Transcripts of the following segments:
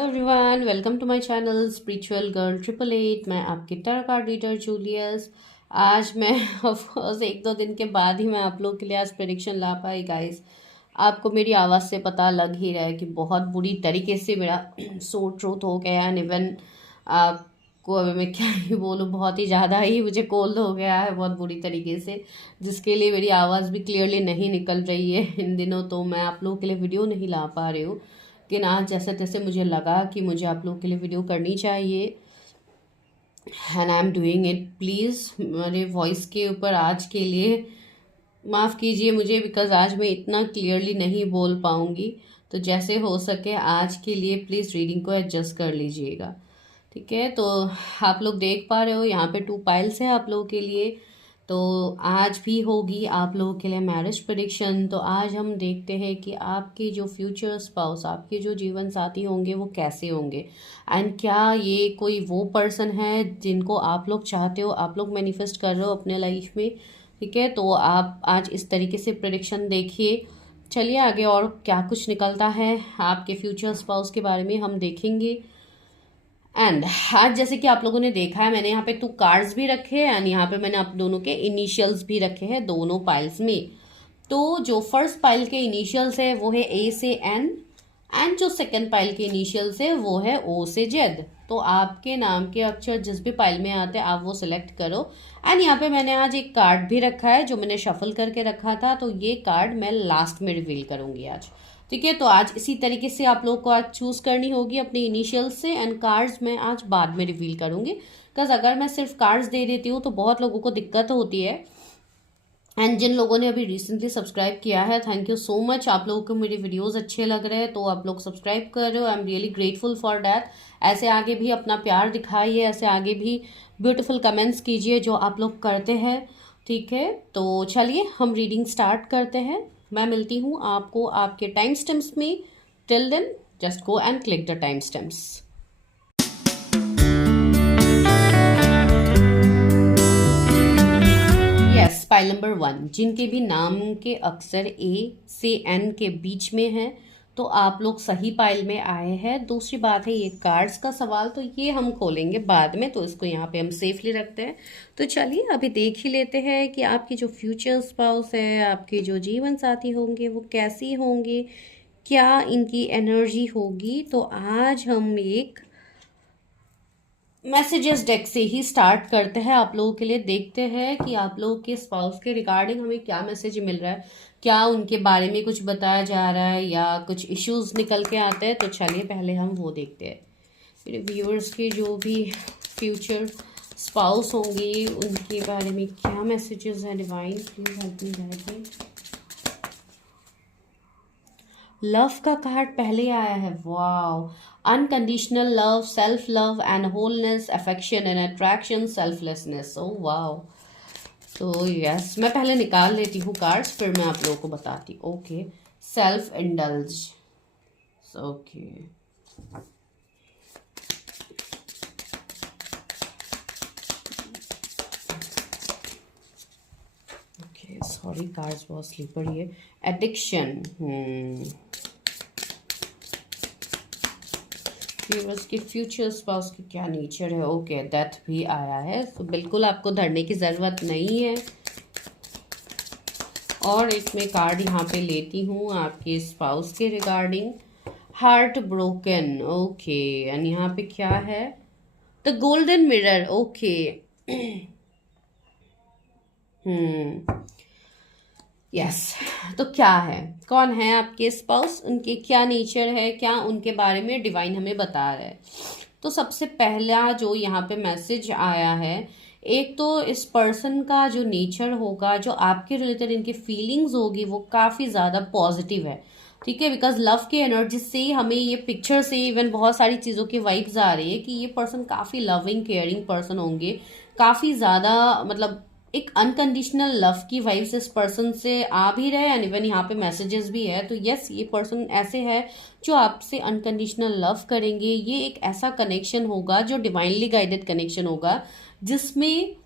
Everyone, welcome to my channel spiritual girl 888। मैं आपकी tarot card reader Julius. आज मैं ऑफ कोर्स एक दो दिन के बाद ही मैं आप लोग के लिए आज प्रेडिक्शन ला पाई गाइस। आपको मेरी आवाज़ से पता लग ही रहा है कि बहुत बुरी तरीके से मेरा सोर ट्रूथ हो गया है। इवन आपको अभी मैं क्या ही बोलूँ, बहुत ही ज़्यादा ही मुझे कोल्ड हो गया है बहुत बुरी तरीके से, जिसके लिए मेरी आवाज़ भी क्लियरली नहीं निकल रही है इन दिनों। तो मैं आप लोगों के लिए वीडियो नहीं ला पा रही हूँ, लेकिन आज जैसे तैसे मुझे लगा कि मुझे आप लोगों के लिए वीडियो करनी चाहिए and I am doing it. Please मेरे वॉइस के ऊपर आज के लिए माफ़ कीजिए मुझे, बिकॉज़ आज मैं इतना क्लियरली नहीं बोल पाऊँगी। तो जैसे हो सके आज के लिए प्लीज़ रीडिंग को एडजस्ट कर लीजिएगा, ठीक है। तो आप लोग देख पा रहे हो यहाँ पे 2 पाइल्स है आप लोगों के लिए। तो आज भी होगी आप लोगों के लिए मैरिज प्रेडिक्शन। तो आज हम देखते हैं कि आपके जो फ्यूचर स्पाउस, आपके जो जीवन साथी होंगे वो कैसे होंगे, एंड क्या ये कोई वो पर्सन है जिनको आप लोग चाहते हो, आप लोग मैनिफेस्ट कर रहे हो अपने लाइफ में, ठीक है। तो आप आज इस तरीके से प्रेडिक्शन देखिए। चलिए आगे और क्या कुछ निकलता है आपके फ्यूचर स्पाउस के बारे में हम देखेंगे। एंड आज जैसे कि आप लोगों ने देखा है, मैंने यहाँ पे 2 कार्ड्स भी रखे हैं एंड यहाँ पे मैंने आप दोनों के इनिशियल्स भी रखे हैं दोनों पाइल्स में। तो जो फर्स्ट पाइल के इनिशियल्स है वो है ए से एन, एंड जो सेकंड पाइल के इनिशियल्स है वो है ओ से जेड। तो आपके नाम के अक्षर जिस भी पाइल में आते हैं आप वो सिलेक्ट करो। एंड यहाँ पे मैंने आज एक कार्ड भी रखा है जो मैंने शफल करके रखा था, तो ये कार्ड मैं लास्ट में रिवील करूंगी आज, ठीक है। तो आज इसी तरीके से आप लोग को आज चूज करनी होगी अपने इनिशियल्स से, एंड कार्ड्स मैं आज बाद में रिवील करूंगी। बिकॉज अगर मैं सिर्फ कार्ड्स दे देती हूँ तो बहुत लोगों को दिक्कत होती है। एंड जिन लोगों ने अभी रिसेंटली सब्सक्राइब किया है, थैंक यू सो मच। आप लोगों को मेरे वीडियोस अच्छे लग रहे हैं तो आप लोग सब्सक्राइब कर रहे हो, I am really grateful for that. ऐसे आगे भी अपना प्यार दिखाइए, ऐसे आगे भी ब्यूटीफुल कमेंट्स कीजिए जो आप लोग करते हैं, ठीक है। तो चलिए हम रीडिंग स्टार्ट करते हैं। मैं मिलती हूँ आपको आपके टाइम स्टैम्प्स में। Till then just go and click the time stamps. Yes, pile number 1 जिनके भी नाम के अक्षर ए से एन के बीच में है, तो आप लोग सही पाइल में आए हैं। दूसरी बात है ये कार्ड्स का सवाल, तो ये हम खोलेंगे बाद में, तो इसको यहाँ पे हम सेफली रखते हैं। तो चलिए अभी देख ही लेते हैं कि आपकी जो फ्यूचर स्पाउस है, आपके जो जीवन साथी होंगे वो कैसी होंगे, क्या इनकी एनर्जी होगी। तो आज हम एक मैसेजेस डेक से ही स्टार्ट करते हैं आप लोगों के लिए। देखते हैं कि आप लोगों के स्पाउस के रिगार्डिंग हमें क्या मैसेज मिल रहा है, क्या उनके बारे में कुछ बताया जा रहा है या कुछ इश्यूज निकल के आते हैं। तो चलिए पहले हम वो देखते हैं। मेरे व्यूअर्स के जो भी फ्यूचर स्पाउस होंगे उनके बारे में क्या मैसेजेस हैं। Divine please help me guide me. Love का कार्ड पहले आया है, wow. Unconditional love, self love and wholeness, affection and attraction, selflessness. Oh wow. तो यस, मैं पहले निकाल लेती हूँ कार्ड्स, फिर मैं आप लोगों को बताती। Okay, self indulge, okay. Okay sorry, cards बहुत स्लीपरी है। एडिक्शन, व्यूअर्स के फ्यूचर स्पाउस की क्या नेचर है। ओके, डेथ भी आया है, तो बिल्कुल आपको धरने की ज़रूरत नहीं है। और एक मैं कार्ड यहाँ पे लेती हूँ आपके स्पाउस के regarding. Heart broken, okay. And यहाँ पे क्या है, the golden mirror, okay. Yes, तो क्या है, कौन है आपके स्पाउस, उनके क्या नेचर है, क्या उनके बारे में डिवाइन हमें बता रहा है। तो सबसे पहला जो यहाँ पे मैसेज आया है, एक तो इस पर्सन का जो नेचर होगा, जो आपके रिलेटेड इनकी फीलिंग्स होगी वो काफ़ी ज़्यादा पॉजिटिव है, ठीक है। बिकॉज लव की एनर्जी से ही हमें ये पिक्चर से इवन बहुत सारी चीज़ों की वाइब्स आ रही है कि ये पर्सन काफ़ी लविंग केयरिंग पर्सन होंगे, काफ़ी ज़्यादा मतलब एक अनकंडीशनल लव की वाइब्स इस पर्सन से आ भी रहे हैं। इवन यहाँ पे मैसेजेस भी है। तो यस, ये पर्सन ऐसे है जो आपसे अनकंडीशनल लव करेंगे। ये एक ऐसा कनेक्शन होगा जो डिवाइनली गाइडेड कनेक्शन होगा, जिसमें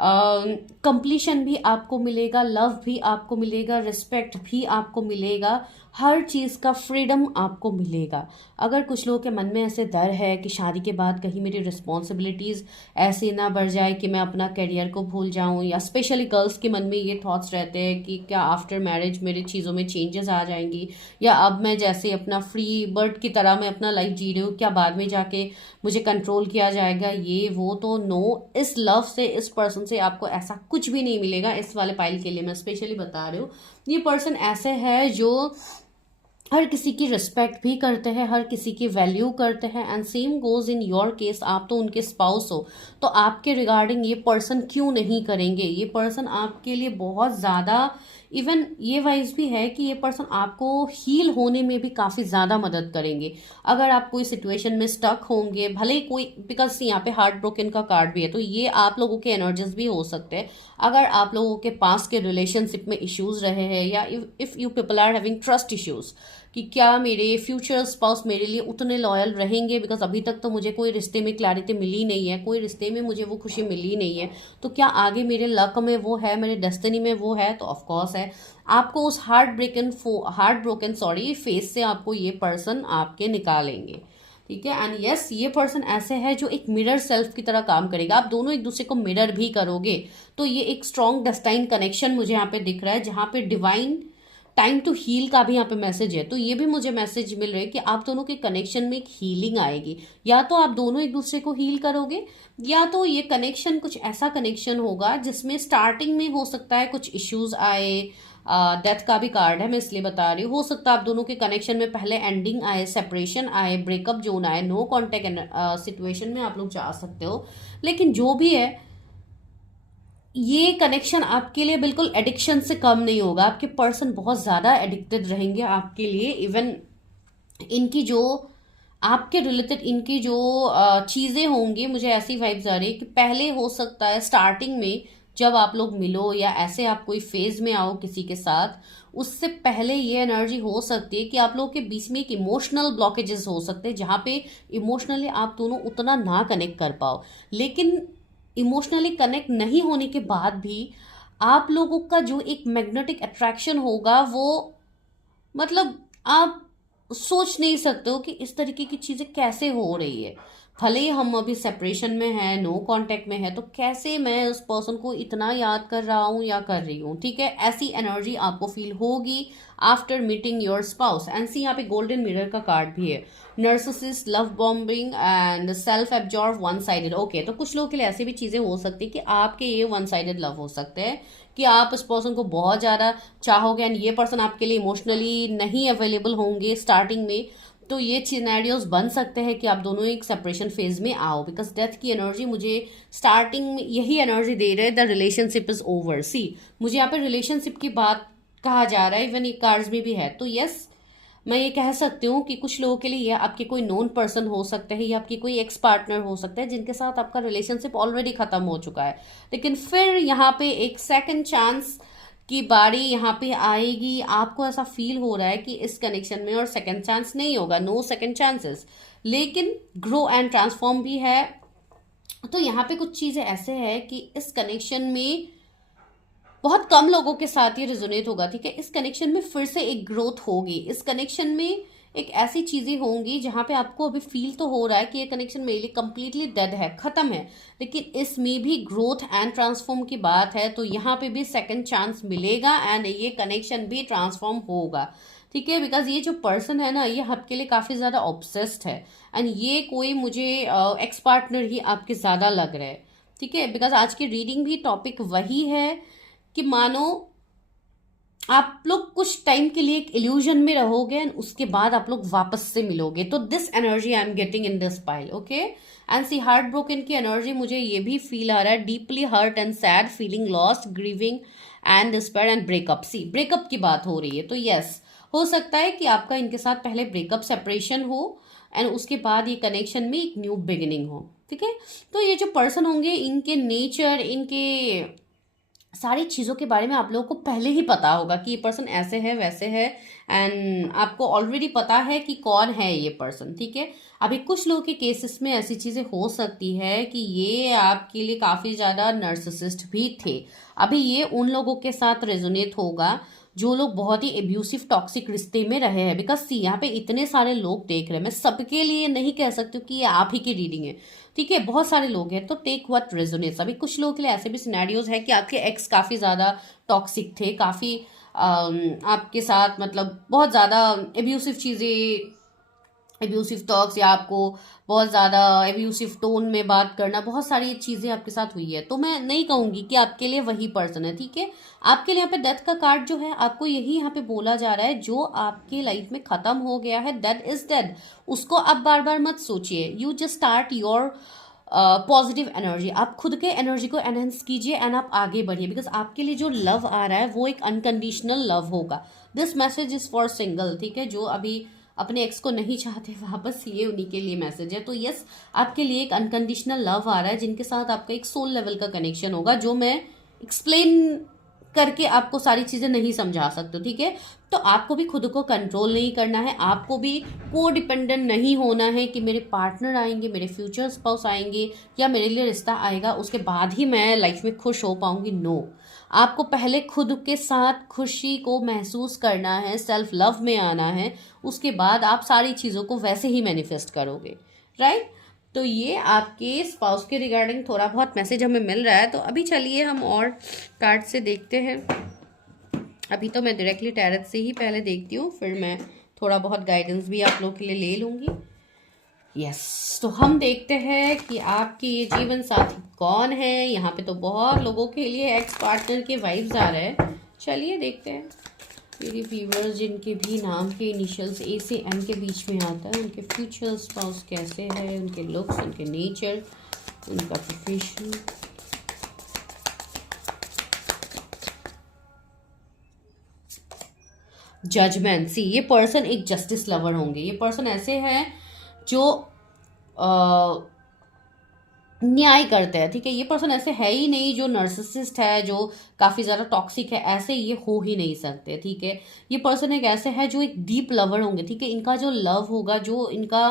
कंप्लीशन भी आपको मिलेगा, लव भी आपको मिलेगा, रिस्पेक्ट भी आपको मिलेगा, हर चीज़ का फ्रीडम आपको मिलेगा। अगर कुछ लोगों के मन में ऐसे डर है कि शादी के बाद कहीं मेरी रिस्पॉन्सिबिलिटीज़ ऐसे ना बढ़ जाए कि मैं अपना करियर को भूल जाऊं, या स्पेशली गर्ल्स के मन में ये थॉट्स रहते हैं कि क्या आफ्टर मैरिज मेरी चीज़ों में चेंजेस आ जाएंगी, या अब मैं जैसे अपना फ्री बर्ड की तरह मैं अपना लाइफ जी रही हूँ, क्या बाद में जाके मुझे कंट्रोल किया जाएगा, ये वो। तो नो, इस लव से, इस पर्सन से आपको ऐसा कुछ भी नहीं मिलेगा। इस वाले पाइल के लिए मैं स्पेशली बता रही हूँ। ये पर्सन ऐसे है जो हर किसी की रिस्पेक्ट भी करते हैं, हर किसी की वैल्यू करते हैं, and same goes in your case. आप तो उनके स्पाउस हो, तो आपके रिगार्डिंग ये पर्सन क्यों नहीं करेंगे। ये पर्सन आपके लिए बहुत ज़्यादा, इवन ये वाइज भी है कि ये पर्सन आपको हील होने में भी काफ़ी ज़्यादा मदद करेंगे। अगर आप कोई सिचुएशन में स्टक होंगे, भले ही कोई, बिकॉज यहाँ पे हार्ट ब्रोकन का कार्ड भी है, तो ये आप लोगों के एनर्जीज भी हो सकते हैं। अगर आप लोगों के पास के रिलेशनशिप में इश्यूज रहे हैं, या if you people are having trust issues कि क्या मेरे फ्यूचर स्पाउस मेरे लिए उतने लॉयल रहेंगे, बिकॉज अभी तक तो मुझे कोई रिश्ते में क्लैरिटी मिली नहीं है, कोई रिश्ते में मुझे वो खुशी मिली नहीं है, तो क्या आगे मेरे लक में वो है, मेरे डेस्टिनी में वो है। तो ऑफकोर्स है, आपको उस हार्ट ब्रोकन फेस से आपको ये पर्सन आपके निकालेंगे। ठीक है। एंड यस, ये पर्सन ऐसे है जो एक मिरर सेल्फ की तरह काम करेगा। आप दोनों एक दूसरे को मिरर भी करोगे, तो ये एक स्ट्रॉन्ग डेस्टाइन कनेक्शन मुझे यहाँ पे दिख रहा है, जहाँ पे डिवाइन टाइम टू हील का भी यहाँ पे मैसेज है। तो ये भी मुझे मैसेज मिल रहा है कि आप दोनों के कनेक्शन में एक हीलिंग आएगी। या तो आप दोनों एक दूसरे को हील करोगे, या तो ये कनेक्शन कुछ ऐसा कनेक्शन होगा जिसमें स्टार्टिंग में हो सकता है कुछ इश्यूज आए। डेथ का भी कार्ड है, मैं इसलिए बता रही हूँ। हो सकता है आप दोनों के कनेक्शन में पहले एंडिंग आए, सेपरेशन आए, ब्रेकअप जोन आए, नो कॉन्टेक्ट सिचुएशन में आप लोग जा सकते हो। लेकिन जो भी है, ये कनेक्शन आपके लिए बिल्कुल एडिक्शन से कम नहीं होगा। आपके पर्सन बहुत ज़्यादा एडिक्टेड रहेंगे आपके लिए। इवन इनकी जो आपके रिलेटेड इनकी जो चीज़ें होंगी, मुझे ऐसी वाइब्स आ रही है कि पहले हो सकता है स्टार्टिंग में जब आप लोग मिलो, या ऐसे आप कोई फेज में आओ किसी के साथ, उससे पहले ये एनर्जी हो सकती है कि आप लोगों के बीच में एक इमोशनल ब्लॉकेजेस हो सकते हैं, जहाँ पे इमोशनली आप दोनों उतना ना कनेक्ट कर पाओ। लेकिन इमोशनली कनेक्ट नहीं होने के बाद भी आप लोगों का जो एक मैग्नेटिक अट्रैक्शन होगा, वो मतलब आप सोच नहीं सकते हो कि इस तरीके की चीज़ें कैसे हो रही है। भले ही हम अभी सेपरेशन में हैं, नो कांटेक्ट में है, तो कैसे मैं उस पर्सन को इतना याद कर रहा हूँ या कर रही हूँ। ठीक है, ऐसी एनर्जी आपको फील होगी after meeting your spouse. And see, यहाँ पे गोल्डन मिरर का कार्ड भी है। Narcissist, love bombing and self absorb, one sided. Okay, तो कुछ लोगों के लिए ऐसी भी चीज़ें हो सकती है कि आपके ये वन साइडेड लव हो सकते हैं, कि आप इस पर्सन को बहुत ज़्यादा चाहोगे एंड ये पर्सन आपके लिए इमोशनली नहीं अवेलेबल होंगे स्टार्टिंग में। तो ये सिनेरियोज बन सकते हैं कि आप दोनों एक सेपरेशन फेज में आओ, बिकॉज डेथ की एनर्जी मुझे स्टार्टिंग में यही एनर्जी दे रहे हैं, द रिलेशनशिप इज ओवर। सी, मुझे यहाँ पे रिलेशनशिप की बात कहा जा रहा है, इवन एक कार्ड्स में भी है। तो यस, मैं ये कह सकती हूँ कि कुछ लोगों के लिए यह आपके कोई नोन पर्सन हो सकते हैं, या आपकी कोई एक्स पार्टनर हो सकता है जिनके साथ आपका रिलेशनशिप ऑलरेडी खत्म हो चुका है, लेकिन फिर यहाँ पे एक सेकंड चांस की बारी यहाँ पे आएगी। आपको ऐसा फील हो रहा है कि इस कनेक्शन में और सेकंड चांस नहीं होगा, नो सेकंड चांसेस, लेकिन ग्रो एंड ट्रांसफॉर्म भी है। तो यहाँ पे कुछ चीज़ें ऐसे है कि इस कनेक्शन में बहुत कम लोगों के साथ ये रिजोनेट होगा। ठीक है, इस कनेक्शन में फिर से एक ग्रोथ होगी। इस कनेक्शन में एक ऐसी चीजें होंगी जहां पे आपको अभी फील तो हो रहा है कि ये कनेक्शन मेरे लिए कंप्लीटली डेड है, खत्म है, लेकिन इसमें भी ग्रोथ एंड ट्रांसफॉर्म की बात है। तो यहाँ पे भी सेकंड चांस मिलेगा एंड ये कनेक्शन भी ट्रांसफॉर्म होगा। ठीक है, बिकॉज ये जो पर्सन है ना, ये आपके लिए काफी ज्यादा ऑब्सेस्ड है, एंड ये कोई मुझे एक्स पार्टनर ही आपके ज्यादा लग रहा है। ठीक है, बिकॉज आज की रीडिंग भी टॉपिक वही है कि मानो आप लोग कुछ टाइम के लिए एक इल्यूजन में रहोगे एंड उसके बाद आप लोग वापस से मिलोगे। तो this energy I am getting in this pile. Okay, and see, heart broken की एनर्जी मुझे ये भी फील आ रहा है, deeply hurt and sad, feeling lost, grieving and despair and breakup. See, breakup की बात हो रही है। तो यस, हो सकता है कि आपका इनके साथ पहले ब्रेकअप, सेपरेशन हो एंड उसके बाद ये कनेक्शन में एक न्यू बिगिनिंग हो। ठीक है, तो ये जो पर्सन होंगे, इनके नेचर, इनके सारी चीज़ों के बारे में आप लोगों को पहले ही पता होगा कि ये पर्सन ऐसे है वैसे है, एंड आपको ऑलरेडी पता है कि कौन है ये पर्सन, ठीक है। अभी कुछ लोगों के केसेस में ऐसी चीज़ें हो सकती है कि ये आपके लिए काफ़ी ज़्यादा नर्सिसिस्ट भी थे। अभी ये उन लोगों के साथ रेजोनेट होगा जो लोग बहुत ही एब्यूसिव टॉक्सिक रिश्ते में रहे हैं। बिकॉज सी यहाँ पे इतने सारे लोग देख रहे हैं, मैं सबके लिए नहीं कह सकती हूँ कि ये आप ही की रीडिंग है, ठीक है। बहुत सारे लोग हैं, तो टेक व्हाट रेजोनेट्स। अभी कुछ लोगों के लिए ऐसे भी सिनेरियोज है कि आपके एक्स काफ़ी ज़्यादा टॉक्सिक थे, काफ़ी आपके साथ मतलब बहुत ज़्यादा एब्यूसिव चीज़ें, एब्यूसिव टॉक्स, या आपको बहुत ज़्यादा एब्यूसिव टोन में बात करना, बहुत सारी चीज़ें आपके साथ हुई है। तो मैं नहीं कहूँगी कि आपके लिए वही पर्सन है, ठीक है। आपके लिए यहाँ पे डेथ का कार्ड जो है, आपको यही यहाँ पे बोला जा रहा है, जो आपके लाइफ में ख़त्म हो गया है, दैट इज़ डेड। उसको आप बार बार मत सोचिए, you just start your positive energy. आप खुद के एनर्जी को एनहेंस कीजिए एंड आप आगे बढ़िए, बिकॉज आपके लिए जो लव आ रहा है वो एक अनकंडीशनल लव होगा। This message is for single, ठीक है। जो अभी अपने एक्स को नहीं चाहते वापस, ये उन्हीं के लिए मैसेज है। तो यस, आपके लिए एक अनकंडीशनल लव आ रहा है जिनके साथ आपका एक सोल लेवल का कनेक्शन होगा, जो मैं एक्सप्लेन करके आपको सारी चीज़ें नहीं समझा सकते, ठीक है। तो आपको भी खुद को कंट्रोल नहीं करना है, आपको भी को डिपेंडेंट नहीं होना है कि मेरे पार्टनर आएंगे, मेरे फ्यूचर स्पाउस आएंगे या मेरे लिए रिश्ता आएगा उसके बाद ही मैं लाइफ में खुश हो पाऊंगी। नो, आपको पहले खुद के साथ खुशी को महसूस करना है, सेल्फ लव में आना है, उसके बाद आप सारी चीज़ों को वैसे ही मैनिफेस्ट करोगे, राइट। तो ये आपके स्पाउस के रिगार्डिंग थोड़ा बहुत मैसेज हमें मिल रहा है। तो अभी चलिए हम और कार्ड से देखते हैं। अभी तो मैं डायरेक्टली टैरट से ही पहले देखती हूँ, फिर मैं थोड़ा बहुत गाइडेंस भी आप लोग के लिए ले लूँगी। यस, तो हम देखते हैं कि आपके ये जीवन साथी कौन है। यहाँ पे तो बहुत लोगों के लिए एक्स पार्टनर के वाइब्स आ रहे हैं। चलिए देखते हैं। मेरी व्यूवर्स जिनके भी नाम के इनिशियल्स ए से एम के बीच में आता है, उनके फ्यूचर स्पाउस कैसे है, उनके लुक्स, उनके नेचर, उनका प्रोफेशन। जजमेंट। सी, ये पर्सन एक जस्टिस लवर होंगे। ये पर्सन ऐसे हैं जो न्याय करते हैं, ठीक है। ये पर्सन ऐसे है ही नहीं जो नर्सिसिस्ट है, जो काफ़ी ज़्यादा टॉक्सिक है, ऐसे ये हो ही नहीं सकते, ठीक है। ये पर्सन एक ऐसे है जो एक डीप लवर होंगे, ठीक है। इनका जो लव होगा, जो इनका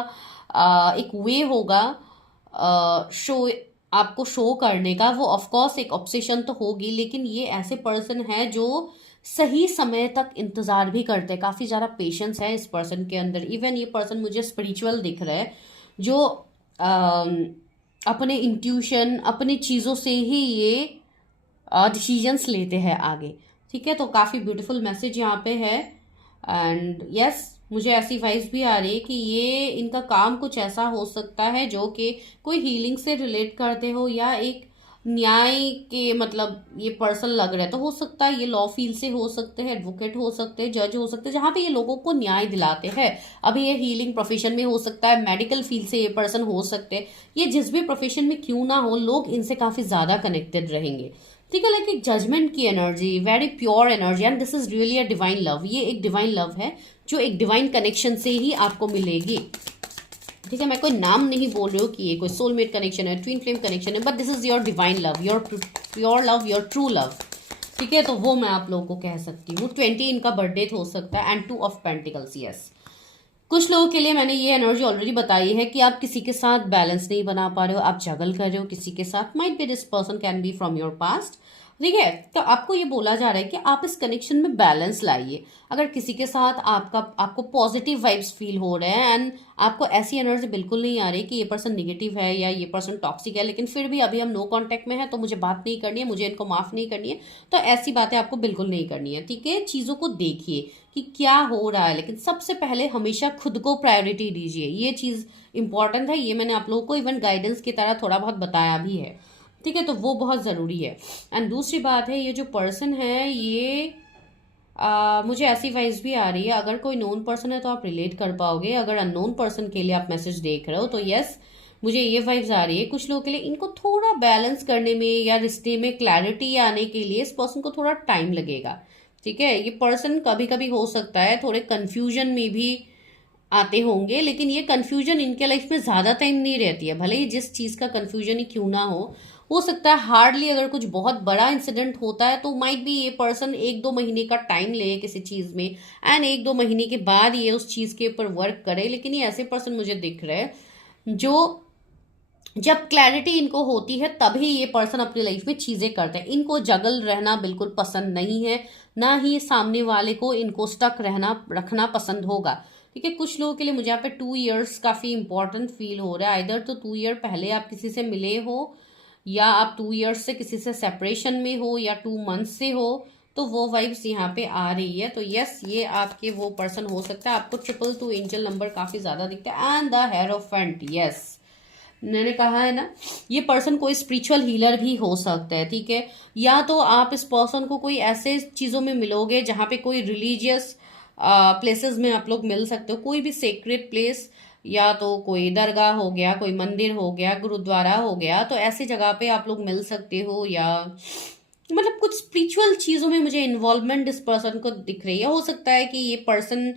एक वे होगा शो आपको शो करने का, वो ऑफकोर्स एक ऑब्सेशन तो होगी, लेकिन ये ऐसे पर्सन है जो सही समय तक इंतज़ार भी करते हैं। काफ़ी ज़्यादा पेशेंस है इस पर्सन के अंदर। इवन ये पर्सन मुझे स्पिरिचुअल दिख रहा है, जो अपने इंट्यूशन, अपनी चीज़ों से ही ये डिसीजंस लेते हैं आगे, ठीक है। तो काफ़ी ब्यूटीफुल मैसेज यहाँ पे है। एंड यस, मुझे ऐसी वाइब्स भी आ रही है कि ये इनका काम कुछ ऐसा हो सकता है जो कि कोई हीलिंग से रिलेट करते हो, या एक न्याय के मतलब ये पर्सन लग रहा है। तो हो सकता है ये लॉ फील्ड से हो सकते हैं, एडवोकेट हो सकते हैं, जज हो सकते हैं, जहाँ पे ये लोगों को न्याय दिलाते हैं। अभी ये हीलिंग प्रोफेशन में हो सकता है, मेडिकल फील्ड से ये पर्सन हो सकते हैं। ये जिस भी प्रोफेशन में क्यों ना हो, लोग इनसे काफ़ी ज़्यादा कनेक्टेड रहेंगे, ठीक है। लाइक एक जजमेंट की energy, very pure energy, and this is really a divine love. ये एक डिवाइन लव है जो एक डिवाइन कनेक्शन से ही आपको मिलेगी, ठीक है। मैं कोई नाम नहीं बोल रही हूँ कि ये कोई सोलमेट कनेक्शन है, ट्विन फ्लेम कनेक्शन है, but this is your divine love, your pure love, your true love, ठीक है। तो वो मैं आप लोगों को कह सकती हूँ। 20 इनका बर्थडे हो सकता है, एंड 2 ऑफ पेंटिकल्स। यस, कुछ लोगों के लिए मैंने ये एनर्जी ऑलरेडी बताई है कि आप किसी के साथ बैलेंस नहीं बना पा रहे हो, आप जगल कर रहे हो किसी के साथ। Might be this person can be from your past, ठीक है। तो आपको ये बोला जा रहा है कि आप इस कनेक्शन में बैलेंस लाइए। अगर किसी के साथ आपको पॉजिटिव वाइब्स फील हो रहे हैं, एंड आपको ऐसी एनर्जी बिल्कुल नहीं आ रही कि ये पर्सन निगेटिव है या ये पर्सन टॉक्सिक है, लेकिन फिर भी अभी हम नो कांटेक्ट में है, तो मुझे बात नहीं करनी है, मुझे इनको माफ़ नहीं करनी है, तो ऐसी बातें आपको बिल्कुल नहीं करनी है, ठीक है। चीज़ों को देखिए कि क्या हो रहा है, लेकिन सबसे पहले हमेशा खुद को प्रायोरिटी दीजिए। ये चीज़ इंपॉर्टेंट है, ये मैंने आप लोगों को इवन गाइडेंस की तरह थोड़ा बहुत बताया भी है, ठीक है। तो वो बहुत ज़रूरी है। एंड दूसरी बात है, ये जो पर्सन है ये मुझे ऐसी वाइज भी आ रही है, अगर कोई नोन पर्सन है तो आप रिलेट कर पाओगे। अगर अननोन पर्सन के लिए आप मैसेज देख रहे हो तो यस, मुझे ये वाइब्स आ रही है। कुछ लोगों के लिए इनको थोड़ा बैलेंस करने में या रिश्ते में क्लैरिटी आने के लिए इस पर्सन को थोड़ा टाइम लगेगा, ठीक है। ये पर्सन कभी कभी हो सकता है थोड़े कन्फ्यूजन में भी आते होंगे, लेकिन ये कन्फ्यूजन इनके लाइफ में ज़्यादा टाइम नहीं रहती है। भले ही जिस चीज़ का कन्फ्यूजन ही क्यों ना हो, हो सकता है हार्डली अगर कुछ बहुत बड़ा इंसिडेंट होता है तो माइट भी ये पर्सन 1-2 महीने का टाइम ले किसी चीज़ में, एंड 1-2 महीने के बाद ये उस चीज़ के ऊपर वर्क करे। लेकिन ये ऐसे पर्सन मुझे दिख रहे हैं जो जब क्लैरिटी इनको होती है तभी ये पर्सन अपनी लाइफ में चीज़ें करते हैं। इनको जगल रहना बिल्कुल पसंद नहीं है, ना ही सामने वाले को इनको स्टक रहना रखना पसंद होगा। ठीक है, कुछ लोगों के लिए मुझे यहाँ पे 2 इयर्स काफ़ी इंपॉर्टेंट फील हो रहा है। इधर तो 2 ईयर पहले आप किसी से मिले हो, या आप 2 इयर्स से किसी से सेपरेशन में हो, या 2 मंथ्स से हो, तो वो वाइब्स यहाँ पे आ रही है। तो यस, ये आपके वो पर्सन हो सकता है। आपको 222 एंजल नंबर काफ़ी ज़्यादा दिखता है, एंड द हेरोफेंट। यस, मैंने कहा है ना, ये पर्सन कोई स्पिरिचुअल हीलर भी हो सकता है। ठीक है, या तो आप इस पर्सन को कोई ऐसे चीज़ों में मिलोगे जहाँ पे कोई रिलीजियस प्लेसेस में आप लोग मिल सकते हो, कोई भी सेक्रेट प्लेस, या तो कोई दरगाह हो गया, कोई मंदिर हो गया, गुरुद्वारा हो गया, तो ऐसी जगह पे आप लोग मिल सकते हो। या मतलब कुछ स्पिरिचुअल चीज़ों में मुझे इन्वॉल्वमेंट इस पर्सन को दिख रही है। हो सकता है कि ये पर्सन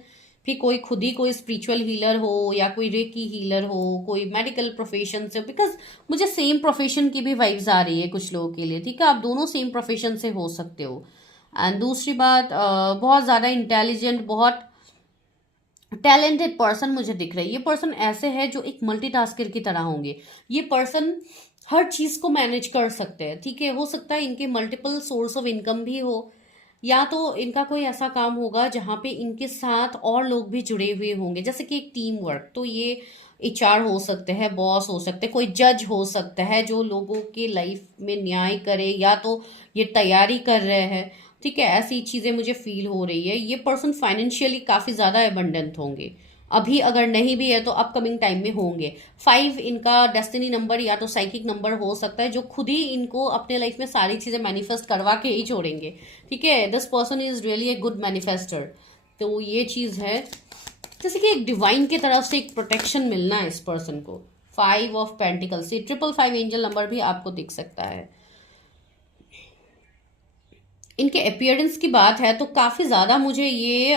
भी कोई खुद ही कोई स्पिरिचुअल हीलर हो, या कोई रेकी हीलर हो, कोई मेडिकल प्रोफेशन से, बिकॉज मुझे सेम प्रोफेशन की भी वाइब्स आ रही है कुछ लोगों के लिए। ठीक है, आप दोनों सेम प्रोफेशन से हो सकते हो। एंड दूसरी बात, बहुत ज़्यादा इंटेलिजेंट, बहुत टैलेंटेड पर्सन मुझे दिख रही है। ये पर्सन ऐसे है जो एक मल्टीटास्कर की तरह होंगे। ये पर्सन हर चीज़ को मैनेज कर सकते हैं। ठीक है, हो सकता है इनके मल्टीपल सोर्स ऑफ इनकम भी हो, या तो इनका कोई ऐसा काम होगा जहाँ पे इनके साथ और लोग भी जुड़े हुए होंगे, जैसे कि एक टीम वर्क। तो ये एचआर हो सकते हैं, बॉस हो सकते हैं, कोई जज हो सकता है जो लोगों के लाइफ में न्याय करे, या तो ये तैयारी कर रहे हैं। ठीक है, ऐसी चीज़ें मुझे फील हो रही है। ये पर्सन फाइनेंशियली काफ़ी ज़्यादा एबंडेंट होंगे। अभी अगर नहीं भी है तो अपकमिंग टाइम में होंगे। 5 इनका डेस्टिनी नंबर या तो साइकिक नंबर हो सकता है, जो खुद ही इनको अपने लाइफ में सारी चीज़ें मैनिफेस्ट करवा के ही छोड़ेंगे। ठीक है, this person is really a good manifester. तो ये चीज़ है, जैसे कि एक डिवाइन की तरफ से एक प्रोटेक्शन मिलना है इस पर्सन को। 5 ऑफ पेंटिकल से 555 एंजल नंबर भी आपको दिख सकता है। इनके अपीयरेंस की बात है तो काफ़ी ज़्यादा मुझे ये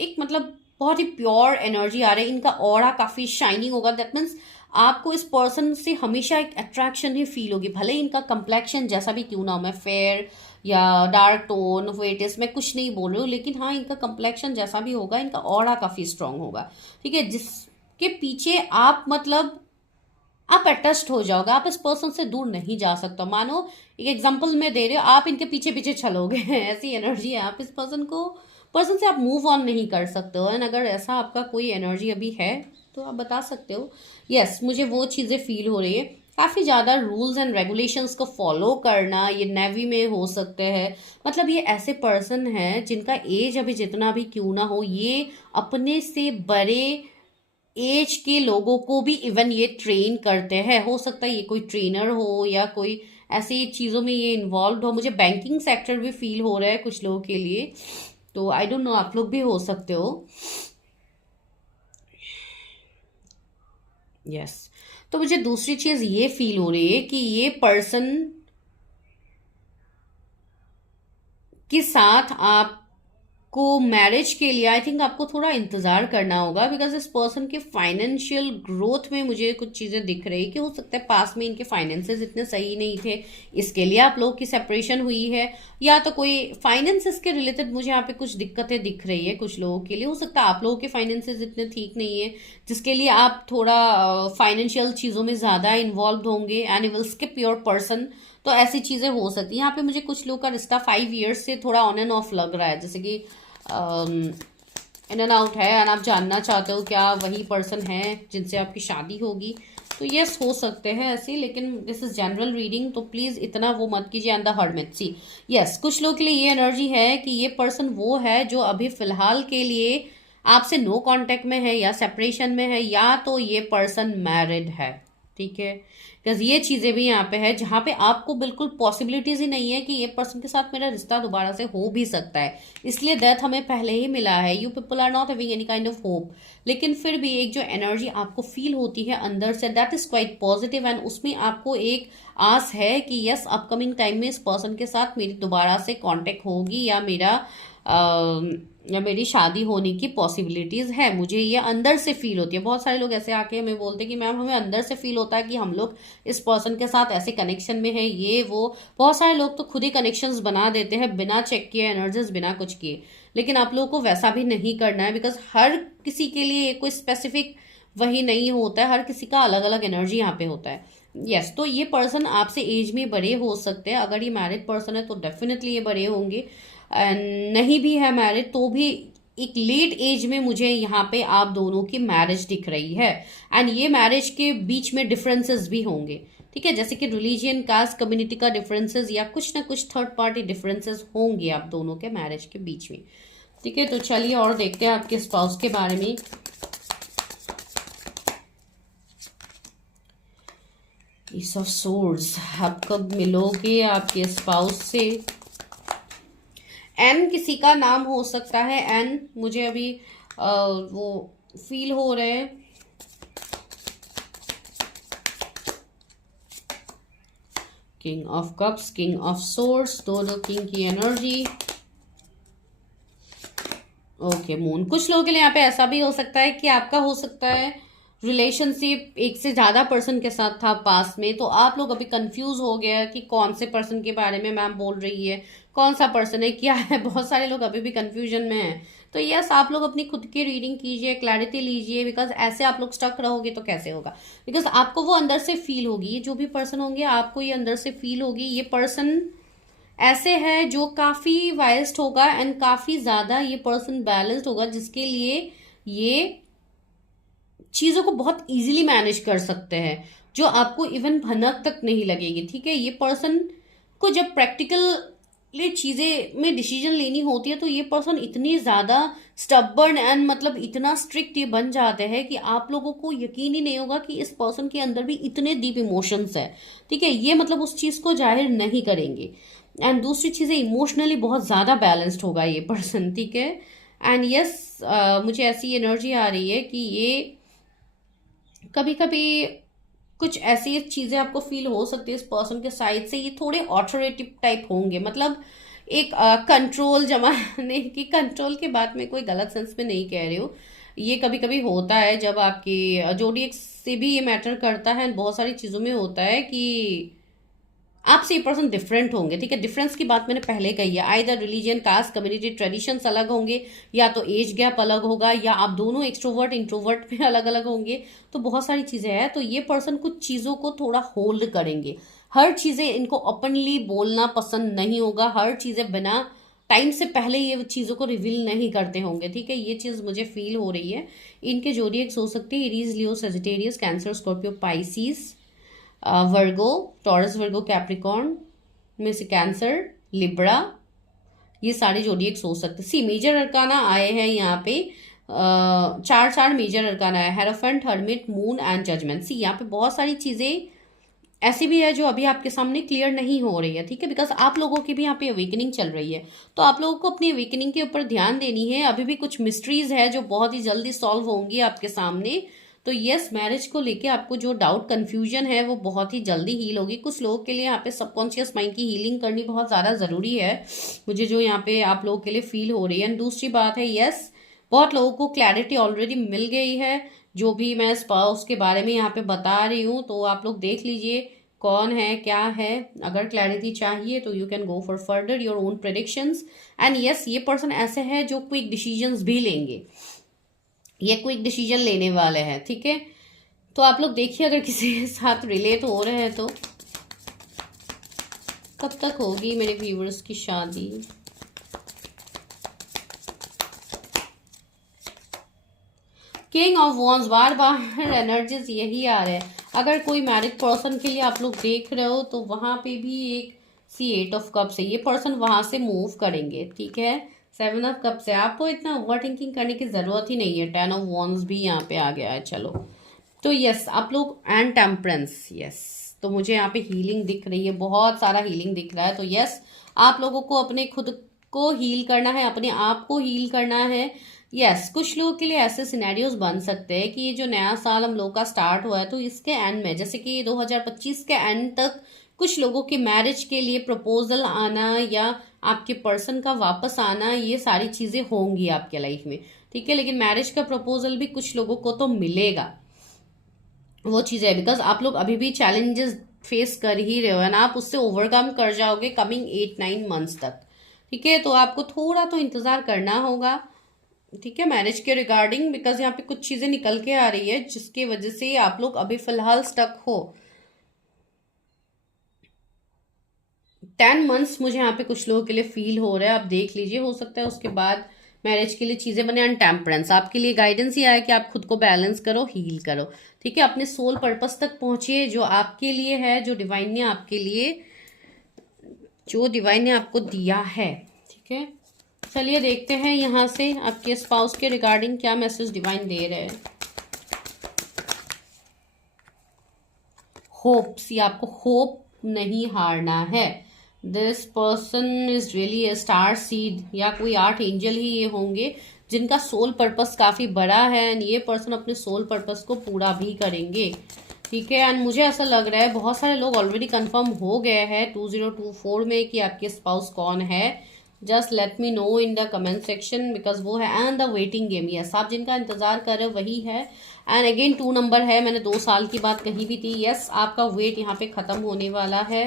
एक मतलब बहुत ही प्योर एनर्जी आ रही है। इनका ऑरा काफ़ी शाइनिंग होगा। दैट मीन्स आपको इस पर्सन से हमेशा एक अट्रैक्शन ही फील होगी, भले इनका कंप्लेक्शन जैसा भी क्यों ना हो। मैं फेयर या डार्क टोन वेटिस मैं कुछ नहीं बोल रही हूँ, लेकिन हाँ, इनका कंप्लेक्शन जैसा भी होगा, इनका ऑरा काफ़ी स्ट्रांग होगा। ठीक है, जिसके पीछे आप मतलब आप अटैच्ड हो जाओगे, आप इस पर्सन से दूर नहीं जा सकते। मानो एक एग्जांपल मैं दे रही हूँ, आप इनके पीछे पीछे चलोगे ऐसी एनर्जी है। आप इस पर्सन से आप मूव ऑन नहीं कर सकते हो। एंड अगर ऐसा आपका कोई एनर्जी अभी है तो आप बता सकते हो। यस, मुझे वो चीज़ें फील हो रही है। काफ़ी ज़्यादा रूल्स एंड रेगुलेशंस को फॉलो करना, ये नेवी में हो सकते हैं। मतलब ये ऐसे पर्सन हैं जिनका एज अभी जितना भी क्यों ना हो, ये अपने से बड़े एज के लोगों को भी इवन ये ट्रेन करते हैं। हो सकता है ये कोई ट्रेनर हो, या कोई ऐसी चीज़ों में ये इन्वॉल्व हो। मुझे बैंकिंग सेक्टर भी फील हो रहा है कुछ लोगों के लिए। तो आई डोंट नो, आप लोग भी हो सकते हो। यस, तो मुझे दूसरी चीज़ ये फील हो रही है कि ये पर्सन के साथ आपको मैरिज के लिए आई थिंक आपको थोड़ा इंतज़ार करना होगा, बिकॉज इस पर्सन के फाइनेंशियल ग्रोथ में मुझे कुछ चीज़ें दिख रही कि हो सकता है पास में इनके फाइनेंसेस इतने सही नहीं थे, इसके लिए आप लोगों की सेपरेशन हुई है। या तो कोई फाइनेंसेस के रिलेटेड मुझे यहाँ पे कुछ दिक्कतें दिख रही है कुछ लोगों के लिए। हो सकता है आप लोगों के फाइनेंसेस इतने ठीक नहीं है, जिसके लिए आप थोड़ा फाइनेंशियल चीज़ों में ज़्यादा इन्वॉल्व होंगे, and will skip your person. तो ऐसी चीज़ें हो सकती हैं। यहाँ पे मुझे कुछ लोग का रिश्ता 5 इयर्स से थोड़ा ऑन एंड ऑफ लग रहा है, जैसे कि इन एंड आउट है, एंड आप जानना चाहते हो क्या वही पर्सन है जिनसे आपकी शादी होगी। तो यस, हो सकते हैं ऐसे, लेकिन दिस इज जनरल रीडिंग, तो प्लीज़ इतना वो मत कीजिए। And the hermit see, yes, कुछ लोग के लिए ये एनर्जी है कि ये पर्सन वो है जो अभी फिलहाल के लिए आपसे नो कांटेक्ट में है, या सेपरेशन में है, या तो ये पर्सन मैरिड है। ठीक है, बिकॉज ये चीज़ें भी यहाँ पे है जहाँ पे आपको बिल्कुल पॉसिबिलिटीज ही नहीं है कि ये पर्सन के साथ मेरा रिश्ता दोबारा से हो भी सकता है। इसलिए डेथ हमें पहले ही मिला है। You people are not having any kind of hope, लेकिन फिर भी एक जो एनर्जी आपको फील होती है अंदर से, that is quite positive, and उसमें आपको एक आस है कि यस, अपकमिंग टाइम में इस पर्सन के साथ मेरी दोबारा से कॉन्टेक्ट होगी, या मेरा या मेरी शादी होने की पॉसिबिलिटीज है, मुझे ये अंदर से फील होती है। बहुत सारे लोग ऐसे आके हमें बोलते हैं कि मैम हमें अंदर से फील होता है कि हम लोग इस पर्सन के साथ ऐसे कनेक्शन में है, ये वो। बहुत सारे लोग तो खुद ही कनेक्शंस बना देते हैं बिना चेक किए, एनर्जीज बिना कुछ किए। लेकिन आप लोगों को वैसा भी नहीं करना है, बिकॉज हर किसी के लिए कोई स्पेसिफिक वही नहीं होता है, हर किसी का अलग अलग एनर्जी यहाँ पे होता है। यस, तो ये पर्सन आपसे एज में बड़े हो सकते हैं। अगर ये मैरिड पर्सन है तो डेफिनेटली ये बड़े होंगे, एंड नहीं भी है मैरिड तो भी एक लेट एज में मुझे यहाँ पे आप दोनों की मैरिज दिख रही है। एंड ये मैरिज के बीच में डिफरेंसेस भी होंगे, ठीक है, जैसे कि रिलीजियन, कास्ट, कम्युनिटी का डिफरेंसेस या कुछ ना कुछ थर्ड पार्टी डिफरेंसेस होंगे आप दोनों के मैरिज के बीच में। ठीक है, तो चलिए और देखते हैं आपके स्पाउस के बारे में। एस ऑफ सोर्ड्स, आप कब मिलोगे आपके स्पाउस से? एन किसी का नाम हो सकता है, एन मुझे अभी वो फील हो रहे हैं। King of cups, king of swords, दोनों किंग की एनर्जी। Okay, moon. कुछ लोगों के लिए यहाँ पे ऐसा भी हो सकता है कि आपका हो सकता है रिलेशनशिप एक से ज्यादा पर्सन के साथ था पास में, तो आप लोग अभी कंफ्यूज हो गया कि कौन से पर्सन के बारे में मैम बोल रही है, कौन सा पर्सन है, क्या है। बहुत सारे लोग अभी भी कंफ्यूजन में हैं। तो यस, आप लोग अपनी खुद की रीडिंग कीजिए, क्लैरिटी लीजिए, बिकॉज ऐसे आप लोग स्टक रहोगे तो कैसे होगा। बिकॉज आपको वो अंदर से फील होगी, ये जो भी पर्सन होंगे आपको ये अंदर से फील होगी। ये पर्सन ऐसे है जो काफी वाइस्ड होगा एंड काफी ज्यादा ये पर्सन बैलेंस्ड होगा, जिसके लिए ये चीजों को बहुत इजीली मैनेज कर सकते हैं, जो आपको इवन भनक तक नहीं लगेगी। ठीक है, ये पर्सन को जब प्रैक्टिकली चीजें में डिसीजन लेनी होती है तो ये पर्सन इतनी ज्यादा स्टबर्न एंड मतलब इतना स्ट्रिक्ट ये बन जाते हैं कि आप लोगों को यकीन ही नहीं होगा कि इस पर्सन के अंदर भी इतने डीप इमोशंस है। ठीक है, ये मतलब उस चीज को जाहिर नहीं करेंगे। एंड दूसरी चीजें, इमोशनली बहुत ज्यादा बैलेंस्ड होगा ये पर्सन। ठीक है, एंड यस, मुझे ऐसी एनर्जी आ रही है कि ये कभी कभी कुछ ऐसी चीजें आपको फील हो सकती है इस पर्सन के साइड से, ये थोड़े ऑथोरेटिव टाइप होंगे, मतलब एक कंट्रोल जमाने की। कंट्रोल के बात में कोई गलत सेंस में नहीं कह रही हूँ, ये कभी कभी होता है जब आपकी जोडिएक से भी ये मैटर करता है, बहुत सारी चीजों में होता है कि आपसे ये पर्सन डिफरेंट होंगे। ठीक है, डिफरेंस की बात मैंने पहले कही है, either religion, caste, community, traditions अलग होंगे, या तो एज गैप अलग होगा, या आप दोनों एक्सट्रोवर्ट इंट्रोवर्ट में अलग अलग होंगे। तो बहुत सारी चीजें हैं। तो ये पर्सन कुछ चीजों को थोड़ा होल्ड करेंगे, हर चीजें इनको ओपनली बोलना पसंद नहीं होगा, हर चीजें बिना टाइम से पहले ये चीजों को रिवील नहीं करते होंगे। ठीक है, ये चीज मुझे फील हो रही है। इनके जोडिएक्स हो सकते हैं एरीज, लियो, सेजिटेरियस, कैंसर, स्कॉर्पियो, पाइसिस, वर्गो, टॉरस, वर्गो, कैप्रिकॉर्न में से कैंसर, लिब्रा, ये सारे जोडिएक्स हो सकते हैं। सी मेजर अरकाना आए हैं यहाँ पे, चार मेजर अरकाना है, hierophant, hermit, moon and judgement. See यहाँ पे बहुत सारी चीजें ऐसी भी है जो अभी आपके सामने क्लियर नहीं हो रही है। ठीक है, बिकॉज आप लोगों की भी यहाँ पे अवेकनिंग चल रही है, तो आप लोगों को अपनी अवेकनिंग के ऊपर ध्यान देनी है। अभी भी कुछ मिस्ट्रीज है जो बहुत ही जल्दी सॉल्व होंगी आपके सामने। तो यस, मैरिज को लेके आपको जो डाउट कंफ्यूजन है वो बहुत ही जल्दी हील होगी। कुछ लोगों के लिए यहाँ पे सबकॉन्शियस माइंड की हीलिंग करनी बहुत ज़्यादा ज़रूरी है, मुझे जो यहाँ पे आप लोगों के लिए फील हो रही है। एंड दूसरी बात है, यस, बहुत लोगों को क्लैरिटी ऑलरेडी मिल गई है। जो भी मैं स्पाउस के बारे में यहाँ पे बता रही हूँ, तो आप लोग देख लीजिए कौन है, क्या है। अगर क्लैरिटी चाहिए तो you can go for further your own predictions. And yes, ये पर्सन ऐसे है जो क्विक डिसीजंस भी लेंगे, ये क्विक डिसीजन लेने वाले हैं। ठीक है, तो आप लोग देखिए अगर किसी के साथ रिलेट हो रहे हैं तो कब तक होगी मेरे व्यूवर्स की शादी। King of wands, bar bar energies यही आ रहे हैं। अगर कोई मैरिड पर्सन के लिए आप लोग देख रहे हो तो वहां पे भी एक सी 8 ऑफ कप्स है, ये पर्सन वहां से मूव करेंगे। ठीक है, 7 ऑफ कप्स है, आपको इतना ओवर थिंकिंग करने की जरूरत ही नहीं है। 10 ऑफ वॉन्स भी यहाँ पे आ गया है। चलो, तो यस, आप लोग एंड टेम्परेंस, यस, तो मुझे यहाँ पे हीलिंग दिख रही है, बहुत सारा हीलिंग दिख रहा है। तो यस, आप लोगों को अपने खुद को हील करना है, अपने आप को हील करना है। यस, कुछ लोगों के लिए ऐसे सिनेरियोज बन सकते हैं कि ये जो नया साल हम लोग का स्टार्ट हुआ है तो इसके एंड में, जैसे कि 2025 के एंड तक कुछ लोगों के मैरिज के लिए प्रपोजल आना या आपके पर्सन का वापस आना, ये सारी चीजें होंगी आपके लाइफ में, ठीक है। लेकिन मैरिज का प्रपोजल भी कुछ लोगों को तो मिलेगा, वो चीज़ है, बिकॉज आप लोग अभी भी चैलेंजेस फेस कर ही रहे हो एंड आप उससे ओवरकम कर जाओगे कमिंग 8-9 मंथ्स तक, ठीक है। तो आपको थोड़ा तो इंतजार करना होगा, ठीक है, मैरिज के रिगार्डिंग, बिकॉज यहाँ पे कुछ चीजें निकल के आ रही है जिसकी वजह से आप लोग अभी फिलहाल स्टक हो। 10 मंथ्स मुझे यहाँ पे कुछ लोगों के लिए फील हो रहा है, आप देख लीजिए, हो सकता है उसके बाद मैरिज के लिए चीजें बने। एंड टेम्परेंस आपके लिए गाइडेंस ही आया कि आप खुद को बैलेंस करो, हील करो, ठीक है, अपने सोल पर्पस तक पहुंचिए जो आपके लिए है, जो डिवाइन ने आपके लिए, जो डिवाइन ने आपको दिया है, ठीक है। चलिए देखते हैं यहाँ से आपके स्पाउस के रिगार्डिंग क्या मैसेज डिवाइन दे रहे हैं। होप्स, ये आपको होप नहीं हारना है। This person is really a star seed, या कोई आर्ट एंजल ही ये होंगे जिनका सोल पर्पस काफी बड़ा है एंड ये पर्सन अपने सोल पर्पस को पूरा भी करेंगे, ठीक है। एंड मुझे ऐसा लग रहा है बहुत सारे लोग ऑलरेडी कंफर्म हो गए हैं 2024 में कि आपके स्पाउस कौन है। Just let me know in the comment section, because वो है and the waiting game, yes, आप जिनका इंतजार कर रहे हो वही है। एंड अगेन 2 नंबर है, मैंने 2 साल की बात कही भी थी, यस, आपका वेट यहाँ पे खत्म होने वाला है।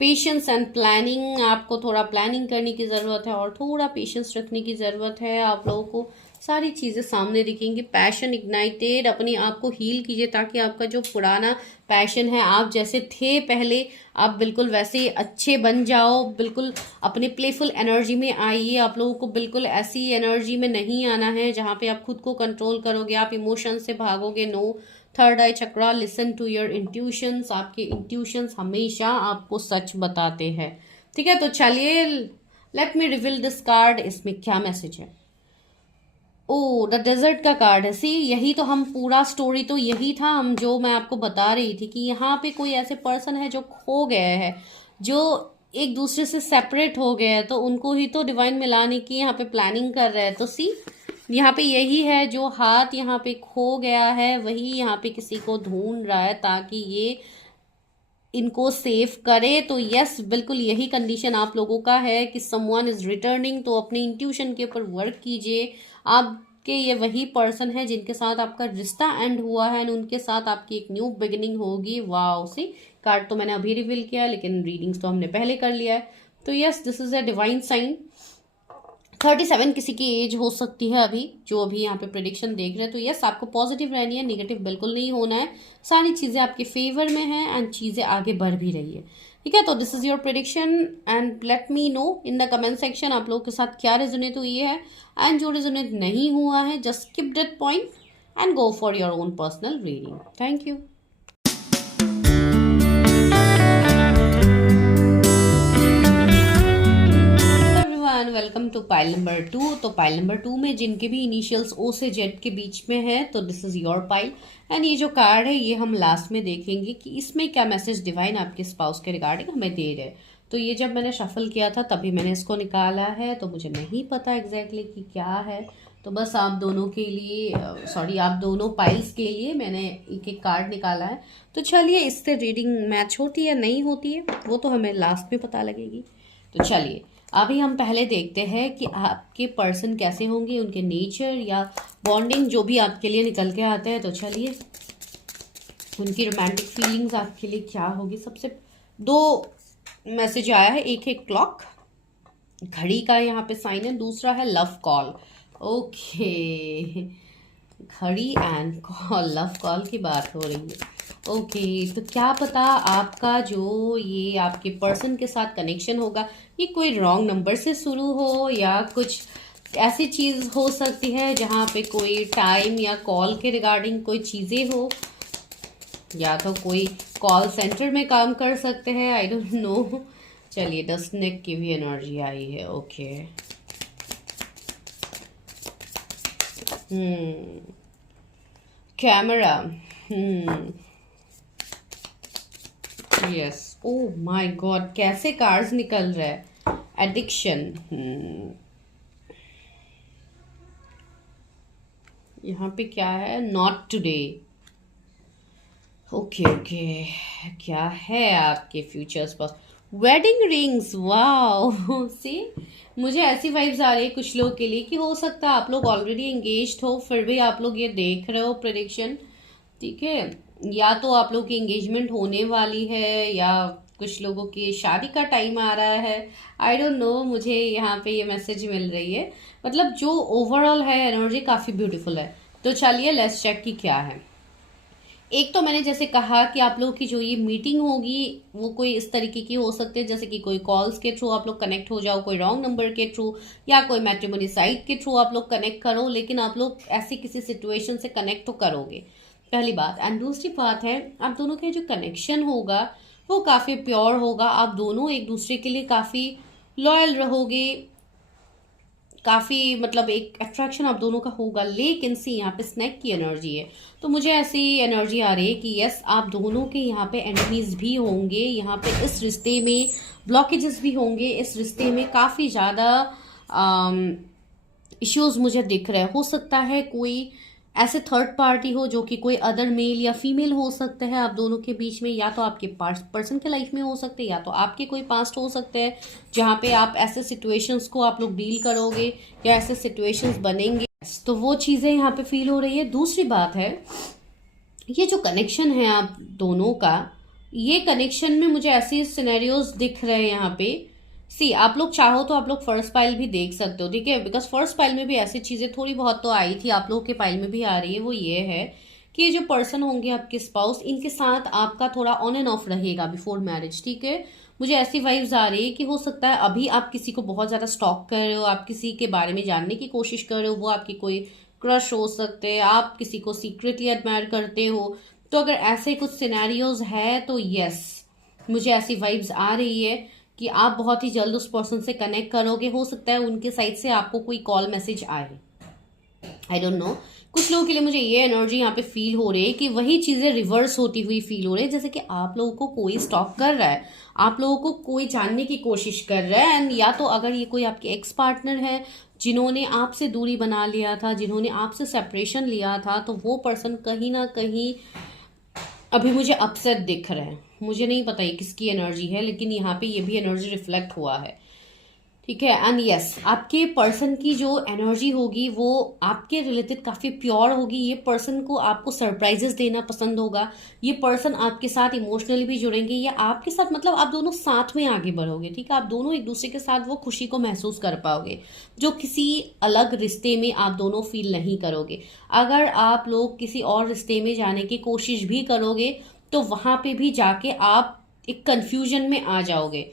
पेशेंस एंड प्लानिंग, आपको थोड़ा प्लानिंग करने की ज़रूरत है और थोड़ा पेशेंस रखने की ज़रूरत है। आप लोगों को सारी चीज़ें सामने दिखेंगी। पैशन इग्नाइटेड, अपने आप को हील कीजिए ताकि आपका जो पुराना पैशन है, आप जैसे थे पहले, आप बिल्कुल वैसे अच्छे बन जाओ, बिल्कुल अपने प्लेफुल एनर्जी में आइए। आप लोगों को बिल्कुल ऐसी एनर्जी में नहीं आना है जहाँ पे आप खुद को कंट्रोल करोगे, आप इमोशन से भागोगे, no. Third eye chakra, listen to your intuitions, आपके इंट्यूशंस हमेशा आपको सच बताते हैं, ठीक है। तो चलिए let me reveal this card, इसमें क्या मैसेज है। ओ, द डेजर्ट का कार्ड है। सी, यही तो हम पूरा स्टोरी तो यही था, हम जो मैं आपको बता रही थी कि यहाँ पे कोई ऐसे पर्सन है जो खो गए हैं, जो एक दूसरे से सेपरेट हो गए हैं, तो उनको ही तो डिवाइन मिलाने की यहाँ पे प्लानिंग कर रहे हैं। तो सी, यहाँ पे यही है, जो हाथ यहाँ पे खो गया है वही यहाँ पे किसी को ढूंढ रहा है ताकि ये इनको सेव करे। तो यस, बिल्कुल यही कंडीशन आप लोगों का है कि समवन इज रिटर्निंग। तो अपने इंट्यूशन के ऊपर वर्क कीजिए। आपके ये वही पर्सन है जिनके साथ आपका रिश्ता एंड हुआ है, उनके साथ आपकी एक न्यू बिगिनिंग होगी। वाओ, सी, कार्ड तो मैंने अभी रिवील किया लेकिन रीडिंग्स तो हमने पहले कर लिया है। तो yes, this is a divine sign. 37 किसी की एज हो सकती है अभी, जो अभी यहाँ पे प्रेडिक्शन देख रहे हैं। तो यस, आपको पॉजिटिव रहनी है, नेगेटिव बिल्कुल नहीं होना है। सारी चीज़ें आपके फेवर में हैं एंड चीज़ें आगे बढ़ भी रही है, ठीक है। तो this is your prediction and let me know in the comment section आप लोगों के साथ क्या रेजोनेट हुई है एंड जो रेजोनेट नहीं हुआ है just skip that point and go for your own personal reading. Thank you. Welcome to pile number 2। तो पाइल नंबर 2 में जिनके भी इनिशियल्स ओ से जेड के बीच में है, तो this is your pile. And ये जो कार्ड है ये हम लास्ट में देखेंगे कि इसमें क्या मैसेज डिवाइन आपके स्पाउस के रिगार्डिंग हमें दे रहे हैं। तो ये जब मैंने शफल किया था तभी मैंने इसको निकाला है, तो मुझे नहीं पता एग्जैक्टली कि क्या है। तो बस आप दोनों के लिए, सॉरी, आप दोनों पाइल्स के लिए मैंने एक एक कार्ड निकाला है। तो चलिए, इससे रीडिंग मैच होती है नहीं होती है वो तो हमें लास्ट में पता लगेगी। तो चलिए अभी हम पहले देखते हैं कि आपके पर्सन कैसे होंगे, उनके नेचर या बॉन्डिंग जो भी आपके लिए निकल के आते हैं। तो चलिए, उनकी रोमांटिक फीलिंग्स आपके लिए क्या होगी। सबसे 2 मैसेज आया है, एक है क्लॉक, घड़ी का यहाँ पे साइन है, दूसरा है लव कॉल। ओके, घड़ी एंड कॉल, लव कॉल की बात हो रही है। ओके, तो क्या पता आपका जो ये आपके पर्सन के साथ कनेक्शन होगा ये कोई रॉन्ग नंबर से शुरू हो, या कुछ ऐसी चीज़ हो सकती है जहाँ पे कोई टाइम या कॉल के रिगार्डिंग कोई चीज़ें हो, या तो कोई कॉल सेंटर में काम कर सकते हैं, आई डोंट नो। चलिए, 10 नेक की भी एनर्जी आई है। Okay, camera, yes, oh my God, कैसे कार्ड्स निकल रहे हैं। एडिक्शन, यहाँ पे क्या है, नॉट टुडे, ओके ओके, क्या है आपके फ्यूचर्स पास? वेडिंग रिंग्स, वाओ सी, मुझे ऐसी वाइब्स आ रही है कुछ लोग के लिए कि हो सकता है आप लोग ऑलरेडी एंगेज्ड हो, फिर भी आप लोग ये देख रहे हो प्रेडिक्शन। ठीक है, या तो आप लोग की एंगेजमेंट होने वाली है, या कुछ लोगों की शादी का टाइम आ रहा है। आई डोंट नो, मुझे यहाँ पे ये मैसेज मिल रही है। मतलब जो ओवरऑल है एनर्जी काफ़ी ब्यूटीफुल है। तो चलिए लेट्स चेक कि क्या है। एक तो मैंने जैसे कहा कि आप लोगों की जो ये मीटिंग होगी वो कोई इस तरीके की हो सकती है, जैसे कि कोई कॉल्स के थ्रू आप लोग कनेक्ट हो जाओ, कोई रॉन्ग नंबर के थ्रू, या कोई मैट्रिमोनी साइट के थ्रू आप लोग कनेक्ट करो, लेकिन आप लोग ऐसी किसी सिचुएशन से कनेक्ट तो करोगे, पहली बात। एंड दूसरी बात है, आप दोनों के जो कनेक्शन होगा वो काफ़ी प्योर होगा। आप दोनों एक दूसरे के लिए काफ़ी लॉयल रहोगे, काफ़ी मतलब एक अट्रैक्शन आप दोनों का होगा। लेकिन सी यहाँ पे स्नैक की एनर्जी है, तो मुझे ऐसी एनर्जी आ रही है कि यस, आप दोनों के यहाँ पे एनिमीज भी होंगे, यहाँ पे इस रिश्ते में ब्लॉकेजेस भी होंगे, इस रिश्ते में काफ़ी ज़्यादा इश्यूज मुझे दिख रहे हैं। हो सकता है कोई ऐसे थर्ड पार्टी हो जो कि कोई अदर मेल या फीमेल हो सकता है आप दोनों के बीच में, या तो आपके पर्सन के लाइफ में हो सकते हैं, या तो आपके कोई पास्ट हो सकते हैं जहाँ पे आप ऐसे सिचुएशंस को आप लोग डील करोगे, या ऐसे सिचुएशंस बनेंगे। तो वो चीज़ें यहाँ पे फील हो रही है। दूसरी बात है, ये जो कनेक्शन है आप दोनों का, ये कनेक्शन में मुझे ऐसी सिनेरियोज दिख रहे हैं यहाँ पे। सी, आप लोग चाहो तो आप लोग फर्स्ट पाइल भी देख सकते हो, ठीक है, बिकॉज फर्स्ट पाइल में भी ऐसी चीजें थोड़ी बहुत तो आई थी, आप लोगों के पाइल में भी आ रही है। वो ये है कि ये जो पर्सन होंगे आपके स्पाउस, इनके साथ आपका थोड़ा ऑन एंड ऑफ रहेगा बिफोर मैरिज, ठीक है। मुझे ऐसी वाइब्स आ रही है कि हो सकता है अभी आप किसी को बहुत ज्यादा स्टॉक कर रहे हो, आप किसी के बारे में जानने की कोशिश कर रहे हो, वो आपकी कोई क्रश हो सकते हैं, आप किसी को सीक्रेटली एडमायर करते हो। तो अगर ऐसे कुछ सिनेरियोज है तो यस, मुझे ऐसी वाइब्स आ रही है कि आप बहुत ही जल्द उस पर्सन से कनेक्ट करोगे। हो सकता है उनके साइड से आपको कोई कॉल मैसेज आए, आई डोंट नो। कुछ लोगों के लिए मुझे ये एनर्जी यहाँ पे फील हो रही है कि वही चीजें रिवर्स होती हुई फील हो रही है, जैसे कि आप लोगों को कोई स्टॉक कर रहा है, आप लोगों को कोई जानने की कोशिश कर रहा है। एंड या तो अगर ये कोई आपके एक्स पार्टनर है जिन्होंने आपसे दूरी बना लिया था, जिन्होंने आपसे सेपरेशन लिया था, तो वो पर्सन कहीं ना कहीं अभी मुझे अपसेट दिख रहे हैं। मुझे नहीं पता ये किसकी एनर्जी है, लेकिन यहाँ पे ये भी एनर्जी रिफ्लेक्ट हुआ है, ठीक है। एंड यस, आपके पर्सन की जो एनर्जी होगी वो आपके रिलेटेड काफ़ी प्योर होगी। ये पर्सन को आपको सरप्राइजेस देना पसंद होगा, ये पर्सन आपके साथ इमोशनली भी जुड़ेंगे, या आपके साथ मतलब आप दोनों साथ में आगे बढ़ोगे, ठीक है। आप दोनों एक दूसरे के साथ वो खुशी को महसूस कर पाओगे जो किसी अलग रिश्ते में आप दोनों फील नहीं करोगे। अगर आप लोग किसी और रिश्ते में जाने की कोशिश भी करोगे तो वहां पे भी जाके आप एक कंफ्यूजन में आ जाओगे,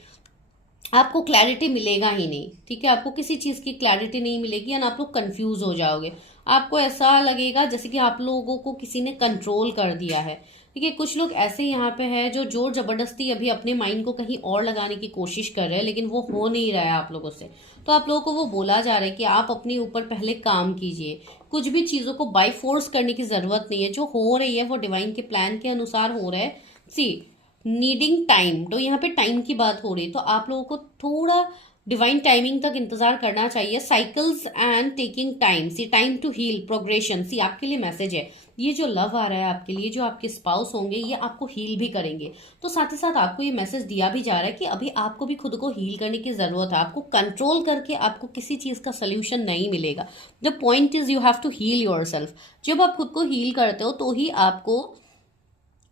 आपको क्लैरिटी मिलेगा ही नहीं, ठीक है। आपको किसी चीज़ की क्लैरिटी नहीं मिलेगी एंड आप लोग कंफ्यूज हो जाओगे। आपको ऐसा लगेगा जैसे कि आप लोगों को किसी ने कंट्रोल कर दिया है, ठीक है। कुछ लोग ऐसे यहाँ पे है जो जोर जबरदस्ती अभी अपने माइंड को कहीं और लगाने की कोशिश कर रहे हैं, लेकिन वो हो नहीं रहा है आप लोगों से। तो आप लोगों को वो बोला जा रहा है कि आप अपने ऊपर पहले काम कीजिए, कुछ भी चीज़ों को बाई फोर्स करने की ज़रूरत नहीं है। जो हो रही है वो डिवाइन के प्लान के अनुसार हो रहा है। सी, नीडिंग टाइम, तो यहाँ पे टाइम की बात हो रही है, तो आप लोगों को थोड़ा डिवाइन टाइमिंग तक इंतजार करना चाहिए। Cycles and taking time, see time to heal progression. See, आपके लिए मैसेज है, ये जो लव आ रहा है आपके लिए, जो आपके स्पाउस होंगे ये आपको हील भी करेंगे। तो साथ ही साथ आपको ये मैसेज दिया भी जा रहा है कि अभी आपको भी खुद को हील करने की जरूरत है। आपको कंट्रोल करके आपको किसी चीज का सोल्यूशन नहीं मिलेगा। The point is you have to heal yourself. जब आप खुद को हील करते हो तो ही आपको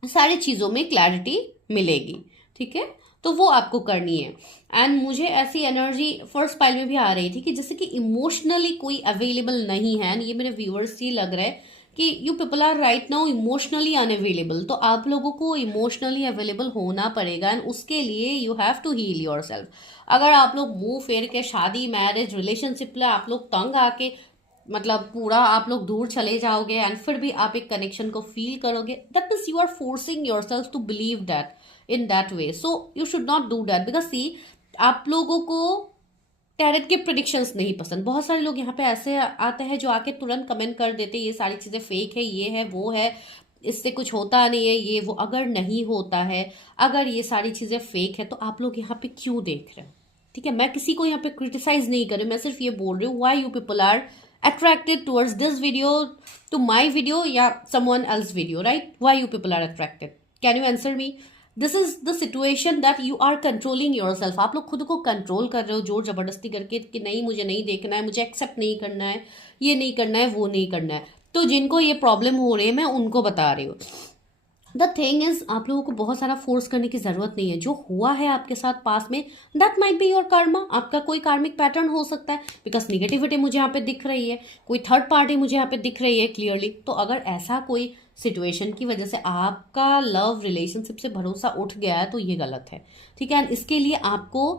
सारी चीज़ों में क्लैरिटी मिलेगी, ठीक है। तो वो आपको करनी है। एंड मुझे ऐसी एनर्जी फर्स्ट पाइल में भी आ रही थी कि जैसे कि इमोशनली कोई अवेलेबल नहीं है। ये मेरे व्यूअर्स से लग रहा है कि you people are right now emotionally unavailable. तो आप लोगों को इमोशनली अवेलेबल होना पड़ेगा एंड उसके लिए you have to heal yourself. अगर आप लोग मुंह फेर के शादी, मैरिज, रिलेशनशिप में आप लोग तंग आके मतलब पूरा आप लोग दूर चले जाओगे एंड फिर भी आप एक कनेक्शन को फील करोगे, that means you are forcing yourself to believe that in that way. So you should not do that, because see, आप लोगों को टैरेट के प्रिडिक्शंस नहीं पसंद। बहुत सारे लोग यहाँ पे ऐसे आते हैं जो आके तुरंत कमेंट कर देते हैं ये सारी चीज़ें फेक है, ये है, वो है, इससे कुछ होता नहीं है, ये वो। अगर नहीं होता है, अगर ये सारी चीज़ें फेक है, तो आप लोग यहाँ पे क्यों देख रहे हैं, ठीक है। मैं किसी को यहाँ पे क्रिटिसाइज नहीं कर रही, मैं सिर्फ ये बोल रही हूँ why you people are attracted towards this video, to my video या someone else video, right? Why you people are attracted? Can you answer me? This is the situation that you are controlling yourself. आप लोग खुद को control कर रहे हो जोर जबरदस्ती करके कि नहीं मुझे नहीं देखना है, मुझे एक्सेप्ट नहीं करना है, ये नहीं करना है, वो नहीं करना है। तो जिनको ये प्रॉब्लम हो रही है मैं उनको बता रही हूँ। द थिंग इज आप लोगों को बहुत सारा फोर्स करने की जरूरत नहीं है। जो हुआ है आपके साथ पास में, that might be your Karma. आपका कोई कार्मिक पैटर्न हो सकता है, बिकॉज निगेटिविटी मुझे यहाँ पे दिख रही है, कोई थर्ड पार्टी मुझे यहाँ पे दिख रही है क्लियरली। तो अगर ऐसा कोई सिचुएशन की वजह से आपका लव रिलेशनशिप से भरोसा उठ गया है तो ये गलत है, ठीक है। इसके लिए आपको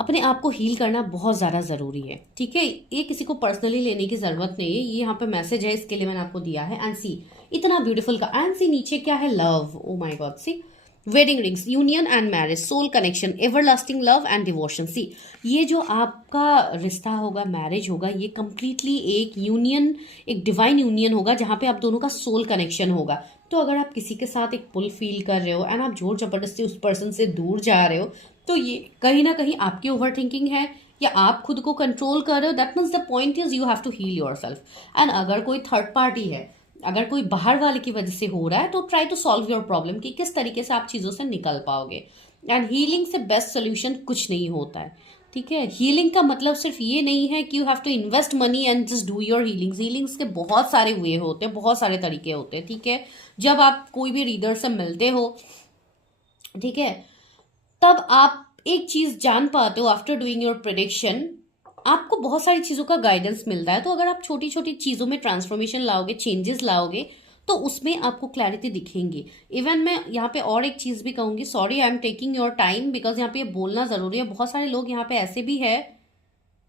अपने आप को हील करना बहुत ज़्यादा ज़रूरी है, ठीक है। ये किसी को पर्सनली लेने की ज़रूरत नहीं है, ये यहाँ पे मैसेज है, इसके लिए मैंने आपको दिया है। एंड सी इतना ब्यूटीफुल का, एंड सी नीचे क्या है, love. Oh my god, see wedding rings, union and marriage, soul connection, everlasting love and devotion. See ये जो आपका रिश्ता होगा, मैरिज होगा, ये कंप्लीटली एक यूनियन, एक डिवाइन यूनियन होगा जहाँ पे आप दोनों का सोल कनेक्शन होगा। तो अगर आप किसी के साथ एक पुल फील कर रहे हो एंड आप जोर जबरदस्ती उस पर्सन से दूर जा रहे हो, तो ये कहीं ना कहीं आपकी ओवर थिंकिंग है या आप खुद को कंट्रोल कर रहे हो। That means the point is you have to heal yourself. And अगर कोई थर्ड पार्टी है, अगर कोई बाहर वाले की वजह से हो रहा है, तो try to solve your problem कि किस तरीके से आप चीज़ों से निकल पाओगे। एंड हीलिंग से बेस्ट सोल्यूशन कुछ नहीं होता है, ठीक है। हीलिंग का मतलब सिर्फ ये नहीं है कि you have to invest money and just do your healings. Healings के बहुत सारे वे होते हैं, बहुत सारे तरीके होते हैं, ठीक है। जब आप कोई भी रीडर से मिलते हो, ठीक है, तब आप एक चीज जान पाते हो, आफ्टर डूइंग योर प्रेडिक्शन आपको बहुत सारी चीज़ों का गाइडेंस मिलता है। तो अगर आप छोटी छोटी चीज़ों में ट्रांसफॉर्मेशन लाओगे, चेंजेस लाओगे, तो उसमें आपको क्लैरिटी दिखेंगी। इवन मैं यहाँ पे और एक चीज़ भी कहूँगी, sorry I am taking your time because यहाँ पे ये बोलना ज़रूरी है। बहुत सारे लोग यहाँ पे ऐसे भी है,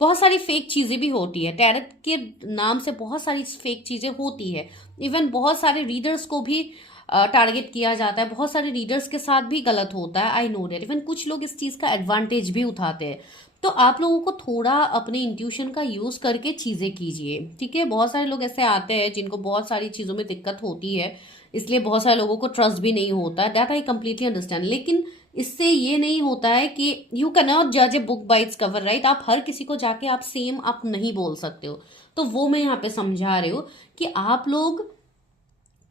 बहुत सारी फेक चीज़ें भी होती है, टैरट के नाम से बहुत सारी फेक चीज़ें होती है। इवन बहुत सारे रीडर्स को भी टारगेट किया जाता है, बहुत सारे रीडर्स के साथ भी गलत होता है, आई नो दैट। इवन कुछ लोग इस चीज़ का एडवांटेज भी उठाते हैं। तो आप लोगों को थोड़ा अपने इंट्यूशन का यूज़ करके चीज़ें कीजिए, ठीक है। बहुत सारे लोग ऐसे आते हैं जिनको बहुत सारी चीज़ों में दिक्कत होती है, इसलिए बहुत सारे लोगों को ट्रस्ट भी नहीं होता है, दैट आई कंप्लीटली अंडरस्टैंड। लेकिन इससे ये नहीं होता है कि यू कैन नॉट जज a book by its cover, right. आप हर किसी को जाके आप सेम आप नहीं बोल सकते हो। तो वो मैं यहाँ पे समझा रही हूँ कि आप लोग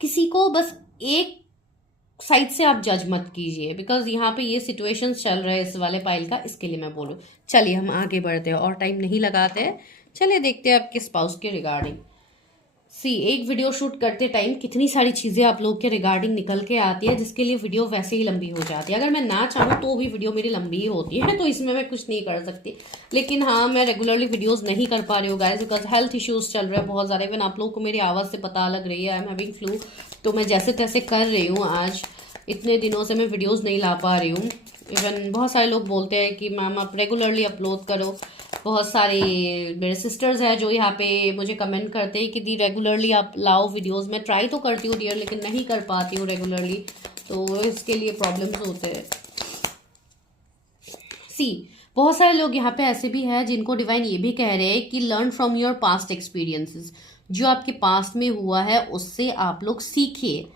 किसी को बस एक साइड से आप जज मत कीजिए, बिकॉज यहाँ पे ये सिचुएशंस चल रहे हैं इस वाले पाइल का, इसके लिए मैं बोलूँ। चलिए हम आगे बढ़ते हैं और टाइम नहीं लगाते हैं, चलिए देखते हैं आपके स्पाउस के रिगार्डिंग। सी एक वीडियो शूट करते टाइम कितनी सारी चीज़ें आप लोग के रिगार्डिंग निकल के आती है, जिसके लिए वीडियो वैसे ही लंबी हो जाती है। अगर मैं ना चाहूँ तो भी वीडियो मेरी लंबी ही होती है, तो इसमें मैं कुछ नहीं कर सकती। लेकिन हाँ, मैं रेगुलरली वीडियोस नहीं कर पा रही हूँ गाइस, बिकॉज हेल्थ इश्यूज चल रहे हैं बहुत ज़्यादा। इवन आप लोगों को मेरी आवाज़ से पता लग रही है, आई एम हैविंग फ्लू। तो मैं जैसे तैसे कर रही हूँ, आज इतने दिनों से मैं वीडियोस नहीं ला पा रही हूँ। इवन बहुत सारे लोग बोलते हैं कि मैम आप रेगुलरली अपलोड करो। बहुत सारे मेरे सिस्टर्स हैं जो यहाँ पे मुझे कमेंट करते हैं कि दी रेगुलरली आप लाओ वीडियोस। मैं ट्राई तो करती हूँ डियर, लेकिन नहीं कर पाती हूँ रेगुलरली, तो इसके लिए प्रॉब्लम्स होते हैं। सी बहुत सारे लोग यहाँ पे ऐसे भी हैं जिनको डिवाइन ये भी कह रहे हैं कि learn from your past experiences. जो आपके पास्ट में हुआ है उससे आप लोग सीखिए।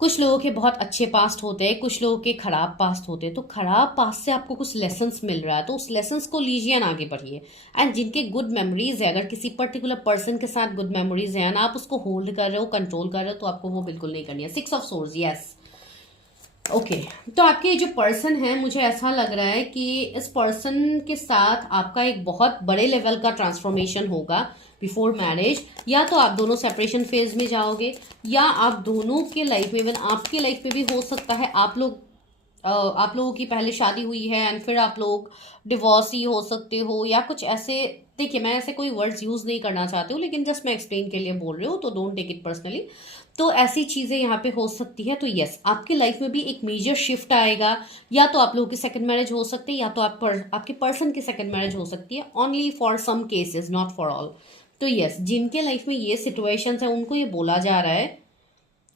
कुछ लोगों के बहुत अच्छे पास्ट होते हैं, कुछ लोगों के खराब पास्ट होते हैं। तो खराब पास्ट से आपको कुछ लेसन्स मिल रहा है, तो उस लेसन्स को लीजिए और आगे बढ़िए। एंड जिनके गुड मेमोरीज है, अगर किसी पर्टिकुलर पर्सन के साथ गुड मेमोरीज है ना, आप उसको होल्ड कर रहे हो, कंट्रोल कर रहे हो, तो आपको वो बिल्कुल नहीं करनी है। 6 ऑफ सोर्ड्स, यस, ओके। तो आपके जो पर्सन है, मुझे ऐसा लग रहा है कि इस पर्सन के साथ आपका एक बहुत बड़े लेवल का ट्रांसफॉर्मेशन होगा बिफोर मैरिज। या तो आप दोनों सेपरेशन फेज में जाओगे, या आप दोनों के लाइफ में, इवन आपके लाइफ में भी हो सकता है आप लोगों की पहले शादी हुई है एंड फिर आप लोग डिवोर्स ही हो सकते हो, या कुछ ऐसे। देखिए, मैं ऐसे कोई वर्ड्स यूज नहीं करना चाहती हूँ, लेकिन जस्ट मैं एक्सप्लेन के लिए बोल रही हूँ, तो डोंट टेक इट पर्सनली। तो ऐसी चीजें यहाँ पे हो सकती है। तो यस, आपके लाइफ में भी एक मेजर शिफ्ट आएगा। या तो आप लोगों की सेकंड मैरिज हो सकती है, या तो आपके पर्सन की सेकंड मैरिज हो सकती है, only for some cases, not for all. तो यस, जिनके लाइफ में ये सिचुएशंस है उनको ये बोला जा रहा है,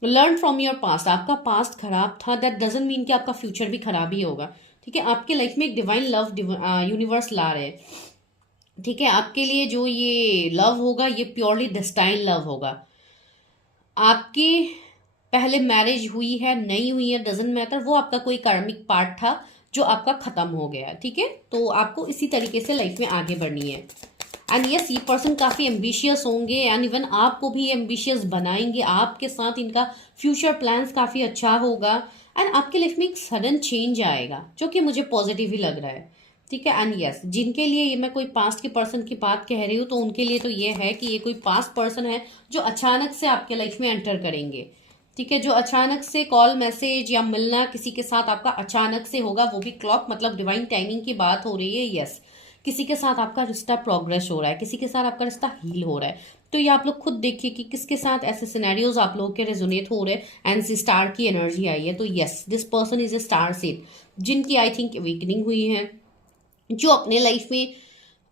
लर्न फ्रॉम योर पास्ट। आपका पास्ट खराब था, दैट डजंट मीन कि आपका फ्यूचर भी खराब ही होगा, ठीक है। आपके लाइफ में एक डिवाइन लव यूनिवर्स ला रहे हैं, ठीक है। आपके लिए जो ये लव होगा, ये प्योरली डेस्टाइन लव होगा। आपकी पहले मैरिज हुई है, नहीं हुई है, डजंट मैटर, वो आपका कोई कार्मिक पार्ट था जो आपका खत्म हो गया, ठीक है। तो आपको इसी तरीके से लाइफ में आगे बढ़नी है। एंड यस, ये पर्सन काफ़ी एम्बिशियस होंगे एंड इवन आपको भी एम्बिशियस बनाएंगे। आपके साथ इनका फ्यूचर प्लान्स काफ़ी अच्छा होगा एंड आपके लाइफ में एक सडन चेंज आएगा जो कि मुझे पॉजिटिव ही लग रहा है। ठीक है। एंड यस, जिनके लिए ये मैं कोई पास्ट के पर्सन की बात कह रही हूँ तो उनके लिए तो ये है कि ये कोई पास्ट पर्सन है जो अचानक से आपके लाइफ में एंटर करेंगे। ठीक है, जो अचानक से कॉल मैसेज या मिलना किसी के साथ आपका अचानक से होगा, वो भी क्लॉक मतलब डिवाइन टाइमिंग की बात हो रही है। यस, किसी के साथ आपका रिश्ता प्रोग्रेस हो रहा है, किसी के साथ आपका रिश्ता हील हो रहा है। तो ये आप लोग खुद देखिए कि किसके साथ ऐसे सिनेरियोज आप लोगों के रेजोनेट हो रहे हैं। एंड सी स्टार की एनर्जी आई है, तो yes, this person is a star seed जिनकी आई थिंक अवेकनिंग हुई है, जो अपने लाइफ में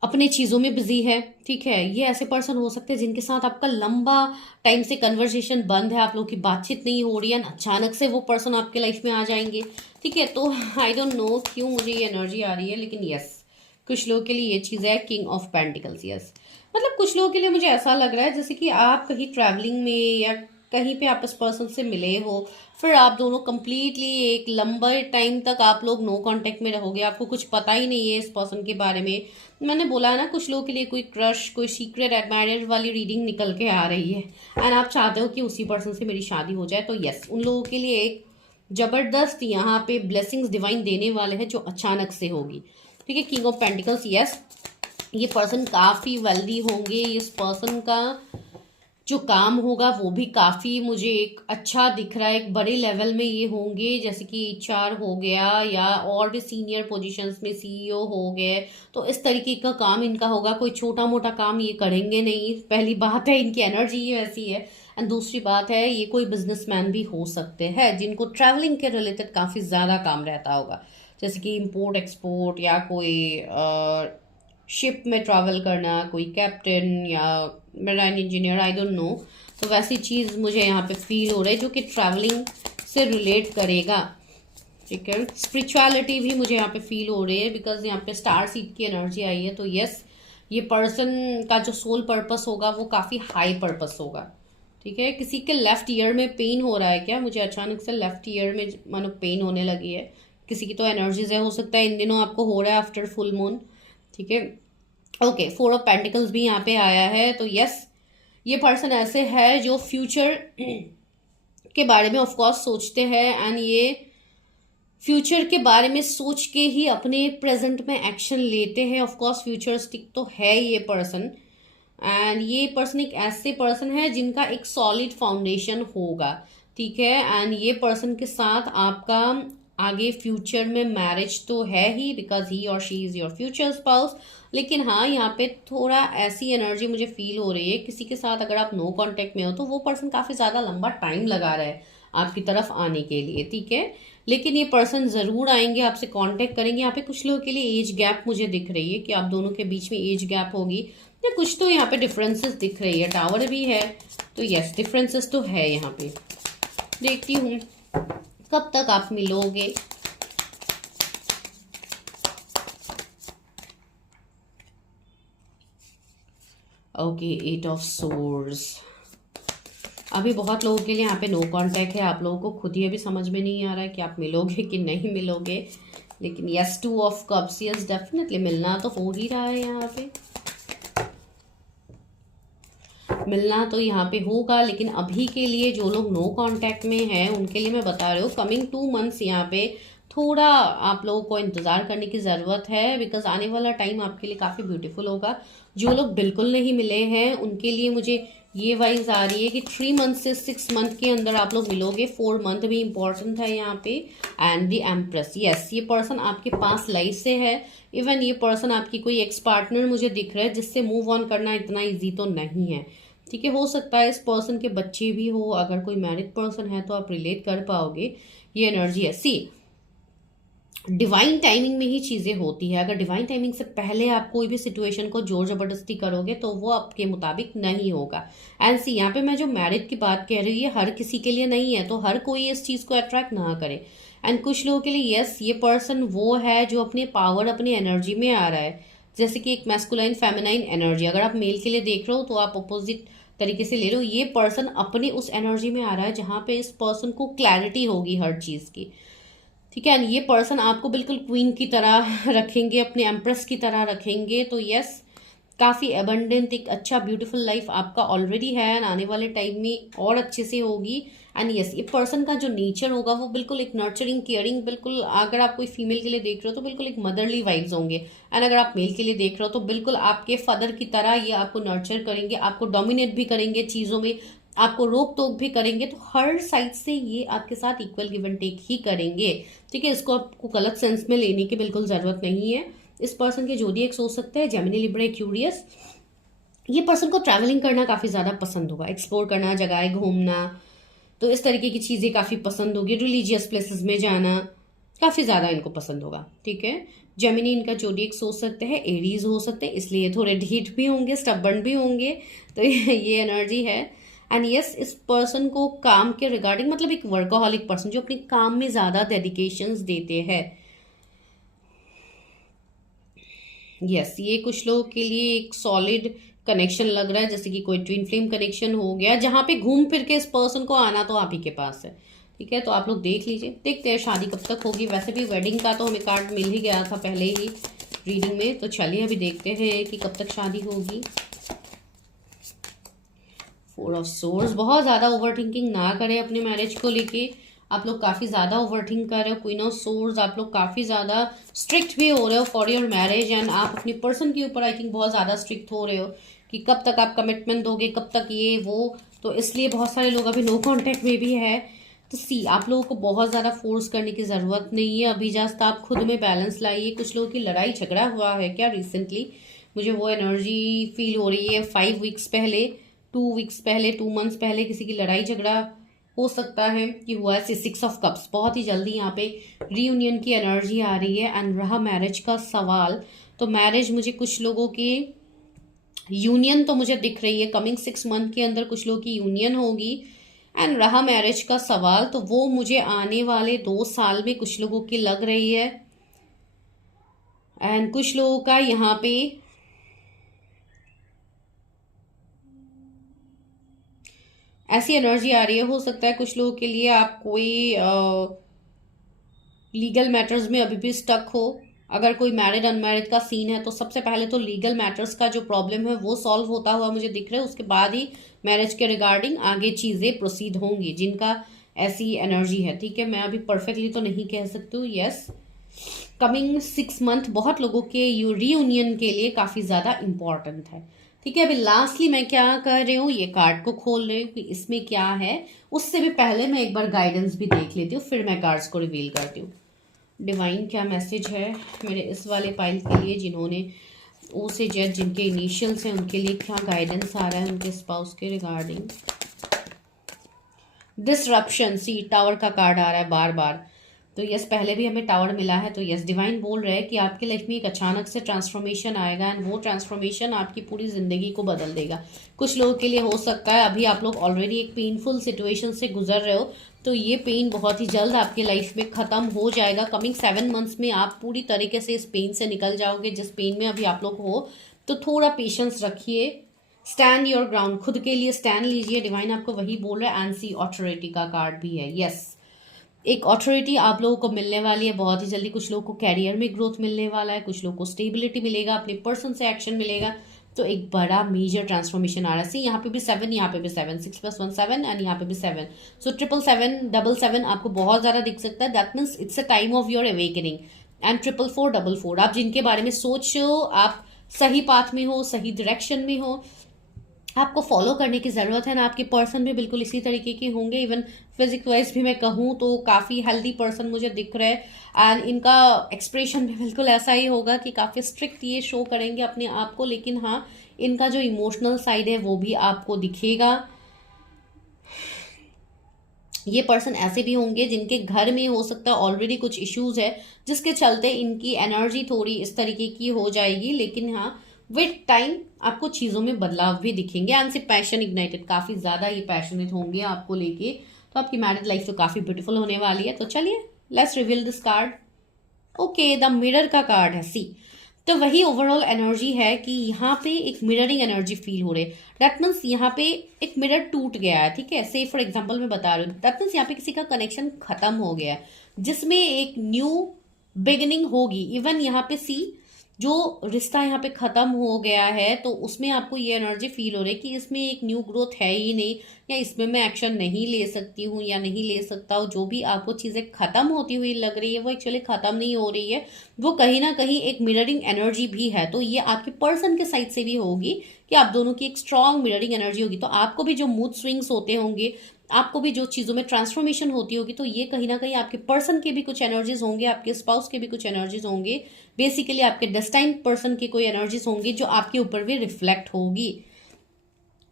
अपने चीज़ों में बिजी है। ठीक है, ये ऐसे पर्सन हो सकते हैं जिनके साथ आपका लंबा टाइम से कन्वर्सेशन बंद है, आप लोग की बातचीत नहीं हो रही है, अचानक से वो पर्सन आपके लाइफ में आ जाएंगे। ठीक है, तो आई डोंट नो क्यों मुझे ये एनर्जी आ रही है, लेकिन यस, कुछ लोगों के लिए ये चीज़ है किंग ऑफ पेंटिकल्स। यस, मतलब कुछ लोगों के लिए मुझे ऐसा लग रहा है जैसे कि आप कहीं ट्रैवलिंग में या कहीं पे आप इस पर्सन से मिले हो, फिर आप दोनों कंप्लीटली एक लंबे टाइम तक आप लोग नो कांटेक्ट में रहोगे, आपको कुछ पता ही नहीं है इस पर्सन के बारे में। मैंने बोला है ना, कुछ लोगों के लिए कोई क्रश, कोई सीक्रेट एडमायरर वाली रीडिंग निकल के आ रही है एंड आप चाहते हो कि उसी पर्सन से मेरी शादी हो जाए। तो यस, उन लोगों के लिए एक जबरदस्त यहाँ पे ब्लेसिंग्स डिवाइन देने वाले हैं जो अचानक से होगी। ठीक है, किंग ऑफ पेंटिकल्स। यस, ये पर्सन काफ़ी वेल्दी होंगे, इस पर्सन का जो काम होगा वो भी काफ़ी मुझे एक अच्छा दिख रहा है, एक बड़े लेवल में ये होंगे, जैसे कि एचआर हो गया या और भी सीनियर पोजीशंस में सीईओ हो गए। तो इस तरीके का काम इनका होगा, कोई छोटा मोटा काम ये करेंगे नहीं। पहली बात है, इनकी एनर्जी ही वैसी है। एंड दूसरी बात है, ये कोई बिजनेसमैन भी हो सकते हैं जिनको ट्रैवलिंग के रिलेटेड काफ़ी ज़्यादा काम रहता होगा, जैसे कि इम्पोर्ट एक्सपोर्ट या कोई शिप में ट्रैवल करना, कोई कैप्टन या marine engineer, I don't know. तो वैसी चीज़ मुझे यहाँ पे फील हो रहा है जो कि ट्रैवलिंग से रिलेट करेगा। ठीक है, स्पिरिचुअलिटी भी मुझे यहाँ पे फील हो रही है बिकॉज यहाँ पे स्टार सीड की एनर्जी आई है। तो यस, ये पर्सन का जो सोल पर्पस होगा वो काफ़ी हाई पर्पस होगा। ठीक है, किसी के लेफ्ट ईयर में पेन हो रहा है क्या? मुझे अचानक से लेफ्ट ईयर में मानो पेन होने लगी है। किसी की तो एनर्जीज है, हो सकता है इन दिनों आपको हो रहा है आफ्टर फुल मून। ठीक है, ओके, 4 ऑफ पेंटिकल्स भी यहाँ पे आया है। तो यस, ये पर्सन ऐसे है जो फ्यूचर के बारे में ऑफ कोर्स सोचते हैं एंड ये फ्यूचर के बारे में सोच के ही अपने प्रेजेंट में एक्शन लेते हैं। ऑफ कोर्स फ्यूचरिस्टिक तो है ये पर्सन एंड ये पर्सन एक ऐसे पर्सन है जिनका एक सॉलिड फाउंडेशन होगा। ठीक है, एंड ये पर्सन के साथ आपका आगे फ्यूचर में मैरिज तो है ही बिकॉज ही और she is your future spouse. लेकिन हाँ, यहाँ पे थोड़ा ऐसी एनर्जी मुझे फील हो रही है, किसी के साथ अगर आप नो कांटेक्ट में हो तो वो पर्सन काफ़ी ज़्यादा लंबा टाइम लगा रहा है आपकी तरफ आने के लिए। ठीक है, लेकिन ये पर्सन ज़रूर आएंगे, आपसे कांटेक्ट करेंगे। यहाँ पे कुछ लोगों के लिए एज गैप मुझे दिख रही है कि आप दोनों के बीच में एज गैप होगी या कुछ तो यहाँ पे डिफरेंसेस दिख रही है। टावर भी है, तो यस, डिफरेंसेस तो है यहाँ पे। देखती हूँ कब तक आप मिलोगे। Okay, 8 of swords. अभी बहुत लोगों के लिए यहाँ पे नो कांटेक्ट है, आप लोगों को खुद ही अभी समझ में नहीं आ रहा है कि आप मिलोगे कि नहीं मिलोगे। लेकिन yes, 2 of cups, yes definitely मिलना तो हो ही रहा है। यहाँ पे मिलना तो यहाँ पे होगा, लेकिन अभी के लिए जो लोग नो कांटेक्ट में हैं उनके लिए मैं बता रही हूँ कमिंग 2 मंथ्स यहाँ पे थोड़ा आप लोगों को इंतज़ार करने की ज़रूरत है बिकॉज आने वाला टाइम आपके लिए काफ़ी ब्यूटीफुल होगा। जो लोग बिल्कुल नहीं मिले हैं उनके लिए मुझे ये वाइज आ रही है कि 3 मंथ से 6 मंथ के अंदर आप लोग मिलोगे। 4 मंथ भी इंपॉर्टेंट है यहाँ पे। एंड दी एम्प्रेस, यस, ये पर्सन आपके पास लाइफ से है। इवन ये पर्सन आपकी कोई एक्स पार्टनर मुझे दिख रहा है जिससे मूव ऑन करना इतना ईजी तो नहीं है। ठीक है, हो सकता है इस पर्सन के बच्चे भी हो, अगर कोई मैरिड पर्सन है तो आप रिलेट कर पाओगे। ये एनर्जी है। सी, डिवाइन टाइमिंग में ही चीज़ें होती है। अगर डिवाइन टाइमिंग से पहले आप कोई भी सिचुएशन को जोर जबरदस्ती करोगे तो वो आपके मुताबिक नहीं होगा। एंड सी, यहाँ पे मैं जो मैरिड की बात कह रही हूँ ये हर किसी के लिए नहीं है, तो हर कोई इस चीज़ को अट्रैक्ट ना करे। एंड कुछ लोगों के लिए यस, ये पर्सन वो है जो अपने पावर, अपनी एनर्जी में आ रहा है, जैसे कि एक मैस्कुलाइन फेमिनाइन एनर्जी। अगर आप मेल के लिए देख रहे हो तो आप अपोजिट तरीके से ले लो। ये पर्सन अपने उस एनर्जी में आ रहा है जहाँ पे इस पर्सन को क्लैरिटी होगी हर चीज़ की। ठीक है, ये पर्सन आपको बिल्कुल क्वीन की तरह रखेंगे, अपने एम्प्रेस की तरह रखेंगे। तो यस, काफ़ी एबंडेंट, एक अच्छा ब्यूटीफुल लाइफ आपका ऑलरेडी है एंड आने वाले टाइम में और अच्छे से होगी। एंड यस, ये पर्सन का जो नेचर होगा वो बिल्कुल एक नर्चरिंग, केयरिंग, बिल्कुल अगर आप कोई फीमेल के लिए देख रहे हो तो बिल्कुल एक मदरली वाइब्स होंगे। एंड अगर आप मेल के लिए देख रहे हो तो बिल्कुल आपके फादर की तरह ये आपको नर्चर करेंगे, आपको डोमिनेट भी करेंगे चीज़ों में, आपको रोक टोक भी करेंगे। तो हर साइड से ये आपके साथ इक्वल गिव एंड टेक ही करेंगे, ठीक है। इसको आपको गलत सेंस में लेने की बिल्कुल ज़रूरत नहीं है। इस पर्सन के जोडिएक्स हो सकते हैं जेमिनी, लिब्रा, एक्यूरियस। ये पर्सन को ट्रैवलिंग करना काफ़ी ज़्यादा पसंद होगा, एक्सप्लोर करना, जगह घूमना, तो इस तरीके की चीज़ें काफ़ी पसंद होगी। रिलीजियस प्लेसेस में जाना काफ़ी ज़्यादा इनको पसंद होगा, ठीक है। जेमिनी इनका जोडिएक्स हो सकते हैं, एरीज हो सकते हैं, इसलिए थोड़े ढीठ भी होंगे, स्टबर्न भी होंगे। तो ये एनर्जी है। एंड यस, इस पर्सन को काम के रिगार्डिंग, मतलब एक वर्कोहॉलिक पर्सन जो अपने काम में ज़्यादा डेडिकेशंस देते हैं। यस, ये कुछ लोगों के लिए एक सॉलिड कनेक्शन लग रहा है, जैसे कि कोई ट्विन फ्लेम कनेक्शन हो गया, जहाँ पे घूम फिर के इस पर्सन को आना तो आप ही के पास है, ठीक है। तो आप लोग देख लीजिए, देखते हैं शादी कब तक होगी। वैसे भी वेडिंग का तो हमें कार्ड मिल ही गया था पहले ही रीडिंग में, तो चलिए अभी देखते हैं कि कब तक शादी होगी। 4 ऑफ सोर्स, बहुत ज़्यादा ओवर थिंकिंग ना करें अपने मैरिज को लेके। आप लोग काफ़ी ज़्यादा ओवरथिंक कर रहे हो। क्वीन ऑफ सोर्स, आप लोग काफ़ी ज़्यादा स्ट्रिक्ट भी हो रहे हो फॉर योर मैरिज, एंड आप अपनी पर्सन के ऊपर आई थिंक बहुत ज़्यादा स्ट्रिक्ट हो रहे हो कि कब तक आप कमिटमेंट दोगे, कब तक ये वो। तो इसलिए बहुत सारे लोग अभी नो कॉन्टेक्ट में भी है। तो सी, आप लोगों को बहुत ज़्यादा फोर्स करने की ज़रूरत नहीं है अभी, जस्ट आप खुद में बैलेंस लाइए। कुछ लोगों की लड़ाई झगड़ा हुआ है क्या रिसेंटली, मुझे वो एनर्जी फील हो रही है। 5 वीक्स पहले, 2 वीक्स पहले, 2 मंथ्स पहले किसी की लड़ाई झगड़ा हो सकता है कि हुआ है। 6 ऑफ कप्स, बहुत ही जल्दी यहाँ पे रीयूनियन की एनर्जी आ रही है। एंड रहा मैरिज का सवाल, तो मैरिज मुझे कुछ लोगों की यूनियन तो मुझे दिख रही है, कमिंग 6 मंथ के अंदर कुछ लोगों की यूनियन होगी। एंड रहा मैरिज का सवाल, तो वो मुझे आने वाले 2 साल में कुछ लोगों की लग रही है। एंड कुछ लोगों का यहाँ पे ऐसी एनर्जी आ रही है, हो सकता है कुछ लोगों के लिए आप कोई लीगल मैटर्स में अभी भी स्टक हो। अगर कोई मैरिड अनमैरिड का सीन है तो सबसे पहले तो लीगल मैटर्स का जो प्रॉब्लम है वो सॉल्व होता हुआ मुझे दिख रहा है, उसके बाद ही मैरिज के रिगार्डिंग आगे चीज़ें प्रोसीड होंगी, जिनका ऐसी एनर्जी है, ठीक है। मैं अभी परफेक्टली तो नहीं कह सकती हूँ। यस, कमिंग 6 मंथ बहुत लोगों के रीयूनियन के लिए काफ़ी ज़्यादा इम्पॉर्टेंट है, ठीक है। अभी लास्टली मैं क्या कर रही हूँ, ये कार्ड को खोल रही हूँ कि इसमें क्या है। उससे भी पहले मैं एक बार गाइडेंस भी देख लेती हूँ, फिर मैं कार्ड्स को रिवील करती हूँ। डिवाइन क्या मैसेज है मेरे इस वाले पाइल के लिए, जिन्होंने ओ से जेड, जिनके इनिशियल्स हैं, उनके लिए क्या गाइडेंस आ रहा है उनके स्पाउस के रिगार्डिंग। डिसरप्शन, सी टावर का कार्ड आ रहा है बार बार। तो यस, पहले भी हमें टावर मिला है। तो यस, डिवाइन बोल रहे हैं कि आपकी लाइफ में एक अचानक से ट्रांसफॉर्मेशन आएगा, एंड वो ट्रांसफॉर्मेशन आपकी पूरी ज़िंदगी को बदल देगा। कुछ लोगों के लिए हो सकता है अभी आप लोग ऑलरेडी एक पेनफुल सिचुएशन से गुजर रहे हो, तो ये पेन बहुत ही जल्द आपकी लाइफ में ख़त्म हो जाएगा। कमिंग 7 मंथ्स में आप पूरी तरीके से इस पेन से निकल जाओगे, जिस पेन में अभी आप लोग हो। तो थोड़ा पेशेंस रखिए, स्टैंड योर ग्राउंड, खुद के लिए स्टैंड लीजिए। डिवाइन आपको वही बोल रहा है। एंड सी, ऑथोरिटी का कार्ड भी है। यस, एक ऑथोरिटी आप लोगों को मिलने वाली है बहुत ही जल्दी। कुछ लोगों को कैरियर में ग्रोथ मिलने वाला है, कुछ लोगों को स्टेबिलिटी मिलेगा, अपने पर्सन से एक्शन मिलेगा। तो एक बड़ा मेजर ट्रांसफॉर्मेशन आ रहा है। सी, यहाँ पे भी 7, यहाँ पे भी 7, 6 + 1 7, एंड यहाँ पे भी 7। सो 777, 777 आपको बहुत ज़्यादा दिख सकता है। That means it's a time of your awakening. And 444, 44, आप जिनके बारे में सोच रहे हो, आप सही पाथ में हो, सही डायरेक्शन में हो, आपको फॉलो करने की ज़रूरत है ना। आपके पर्सन भी बिल्कुल इसी तरीके के होंगे। इवन फिजिक वाइज भी मैं कहूँ तो काफ़ी हेल्दी पर्सन मुझे दिख रहा है। एंड इनका एक्सप्रेशन भी बिल्कुल ऐसा ही होगा कि काफ़ी स्ट्रिक्ट ये शो करेंगे अपने आप को, लेकिन हाँ, इनका जो इमोशनल साइड है वो भी आपको दिखेगा। ये पर्सन ऐसे भी होंगे जिनके घर में हो सकता है ऑलरेडी कुछ इश्यूज है, जिसके चलते इनकी एनर्जी थोड़ी इस तरीके की हो जाएगी। लेकिन हाँ, विद टाइम आपको चीज़ों में बदलाव भी दिखेंगे। एंड से पैशन इग्नाइटेड, काफ़ी ज़्यादा ये पैशनेट होंगे आपको लेके। तो आपकी मैरिड लाइफ तो काफ़ी ब्यूटीफुल होने वाली है। तो चलिए, let's reveal this card. Okay, the mirror का कार्ड है। सी, तो वही ओवरऑल एनर्जी है कि यहाँ पे एक मिररिंग एनर्जी फील हो रही है। दैट मीन्स यहाँ पे एक मिरर टूट गया है, ठीक है। से फॉर एग्जांपल मैं बता रही हूँ, दैट मीन्स यहाँ पे किसी का कनेक्शन खत्म हो गया है, जिसमें एक न्यू बिगिनिंग होगी। इवन यहाँ पे सी, जो रिश्ता यहाँ पे ख़त्म हो गया है तो उसमें आपको ये एनर्जी फील हो रही है कि इसमें एक न्यू ग्रोथ है ही नहीं, या इसमें मैं एक्शन नहीं ले सकती हूँ या नहीं ले सकता हूँ। जो भी आपको चीज़ें ख़त्म होती हुई लग रही है वो एक्चुअली ख़त्म नहीं हो रही है, वो कहीं ना कहीं एक मिररिंग एनर्जी भी है। तो ये आपके पर्सन के साइड से भी होगी कि आप दोनों की एक स्ट्रांग मिररिंग एनर्जी होगी। तो आपको भी जो मूड स्विंग्स होते होंगे, आपको भी जो चीज़ों में ट्रांसफॉर्मेशन होती होगी, तो ये कहीं ना कहीं आपके पर्सन के भी कुछ एनर्जीज होंगे, आपके स्पाउस के भी कुछ एनर्जीज होंगे, बेसिकली आपके डेस्टाइन पर्सन की कोई एनर्जीज होंगी जो आपके ऊपर भी रिफ्लेक्ट होगी।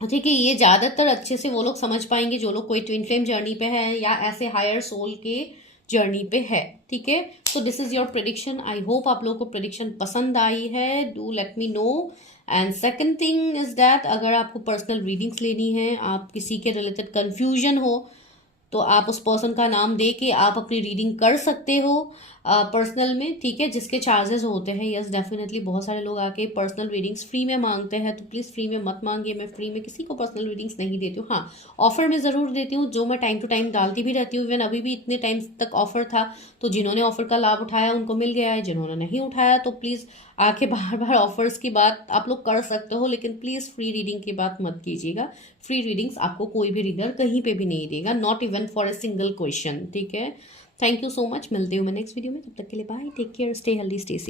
ठीक है, ये ज़्यादातर अच्छे से वो लोग समझ पाएंगे जो लोग कोई ट्विन फ्लेम जर्नी पे है या ऐसे हायर सोल के जर्नी पे है। ठीक है, तो this is your prediction. I hope आप लोगों को प्रेडिक्शन पसंद आई है। Do let me know. And second thing is that अगर आपको पर्सनल रीडिंग्स लेनी है, आप किसी के रिलेटेड कंफ्यूजन हो, तो आप उस पर्सन का नाम दे के आप अपनी रीडिंग कर सकते हो पर्सनल में। ठीक है, जिसके चार्जेस होते हैं, यस डेफिनेटली बहुत सारे लोग आके पर्सनल रीडिंग्स फ्री में मांगते हैं, तो प्लीज़ फ्री में मत मांगिए। मैं फ्री में किसी को पर्सनल रीडिंग्स नहीं देती हूँ। हाँ, ऑफर में ज़रूर देती हूँ, जो मैं टाइम टू टाइम डालती भी रहती हूँ। इवन अभी भी इतने टाइम तक ऑफर था, तो जिन्होंने ऑफर का लाभ उठाया उनको मिल गया है, जिन्होंने नहीं उठाया तो प्लीज़ आके बार बार ऑफर्स की बात आप लोग कर सकते हो, लेकिन प्लीज़ फ्री रीडिंग की बात मत कीजिएगा। फ्री रीडिंग्स आपको कोई भी रीडर कहीं पे भी नहीं देगा, not even for a single question. ठीक है, थैंक यू सो मच। मिलती हूँ मैं नेक्स्ट वीडियो में, तब तक के लिए bye, take care, stay healthy, stay safe.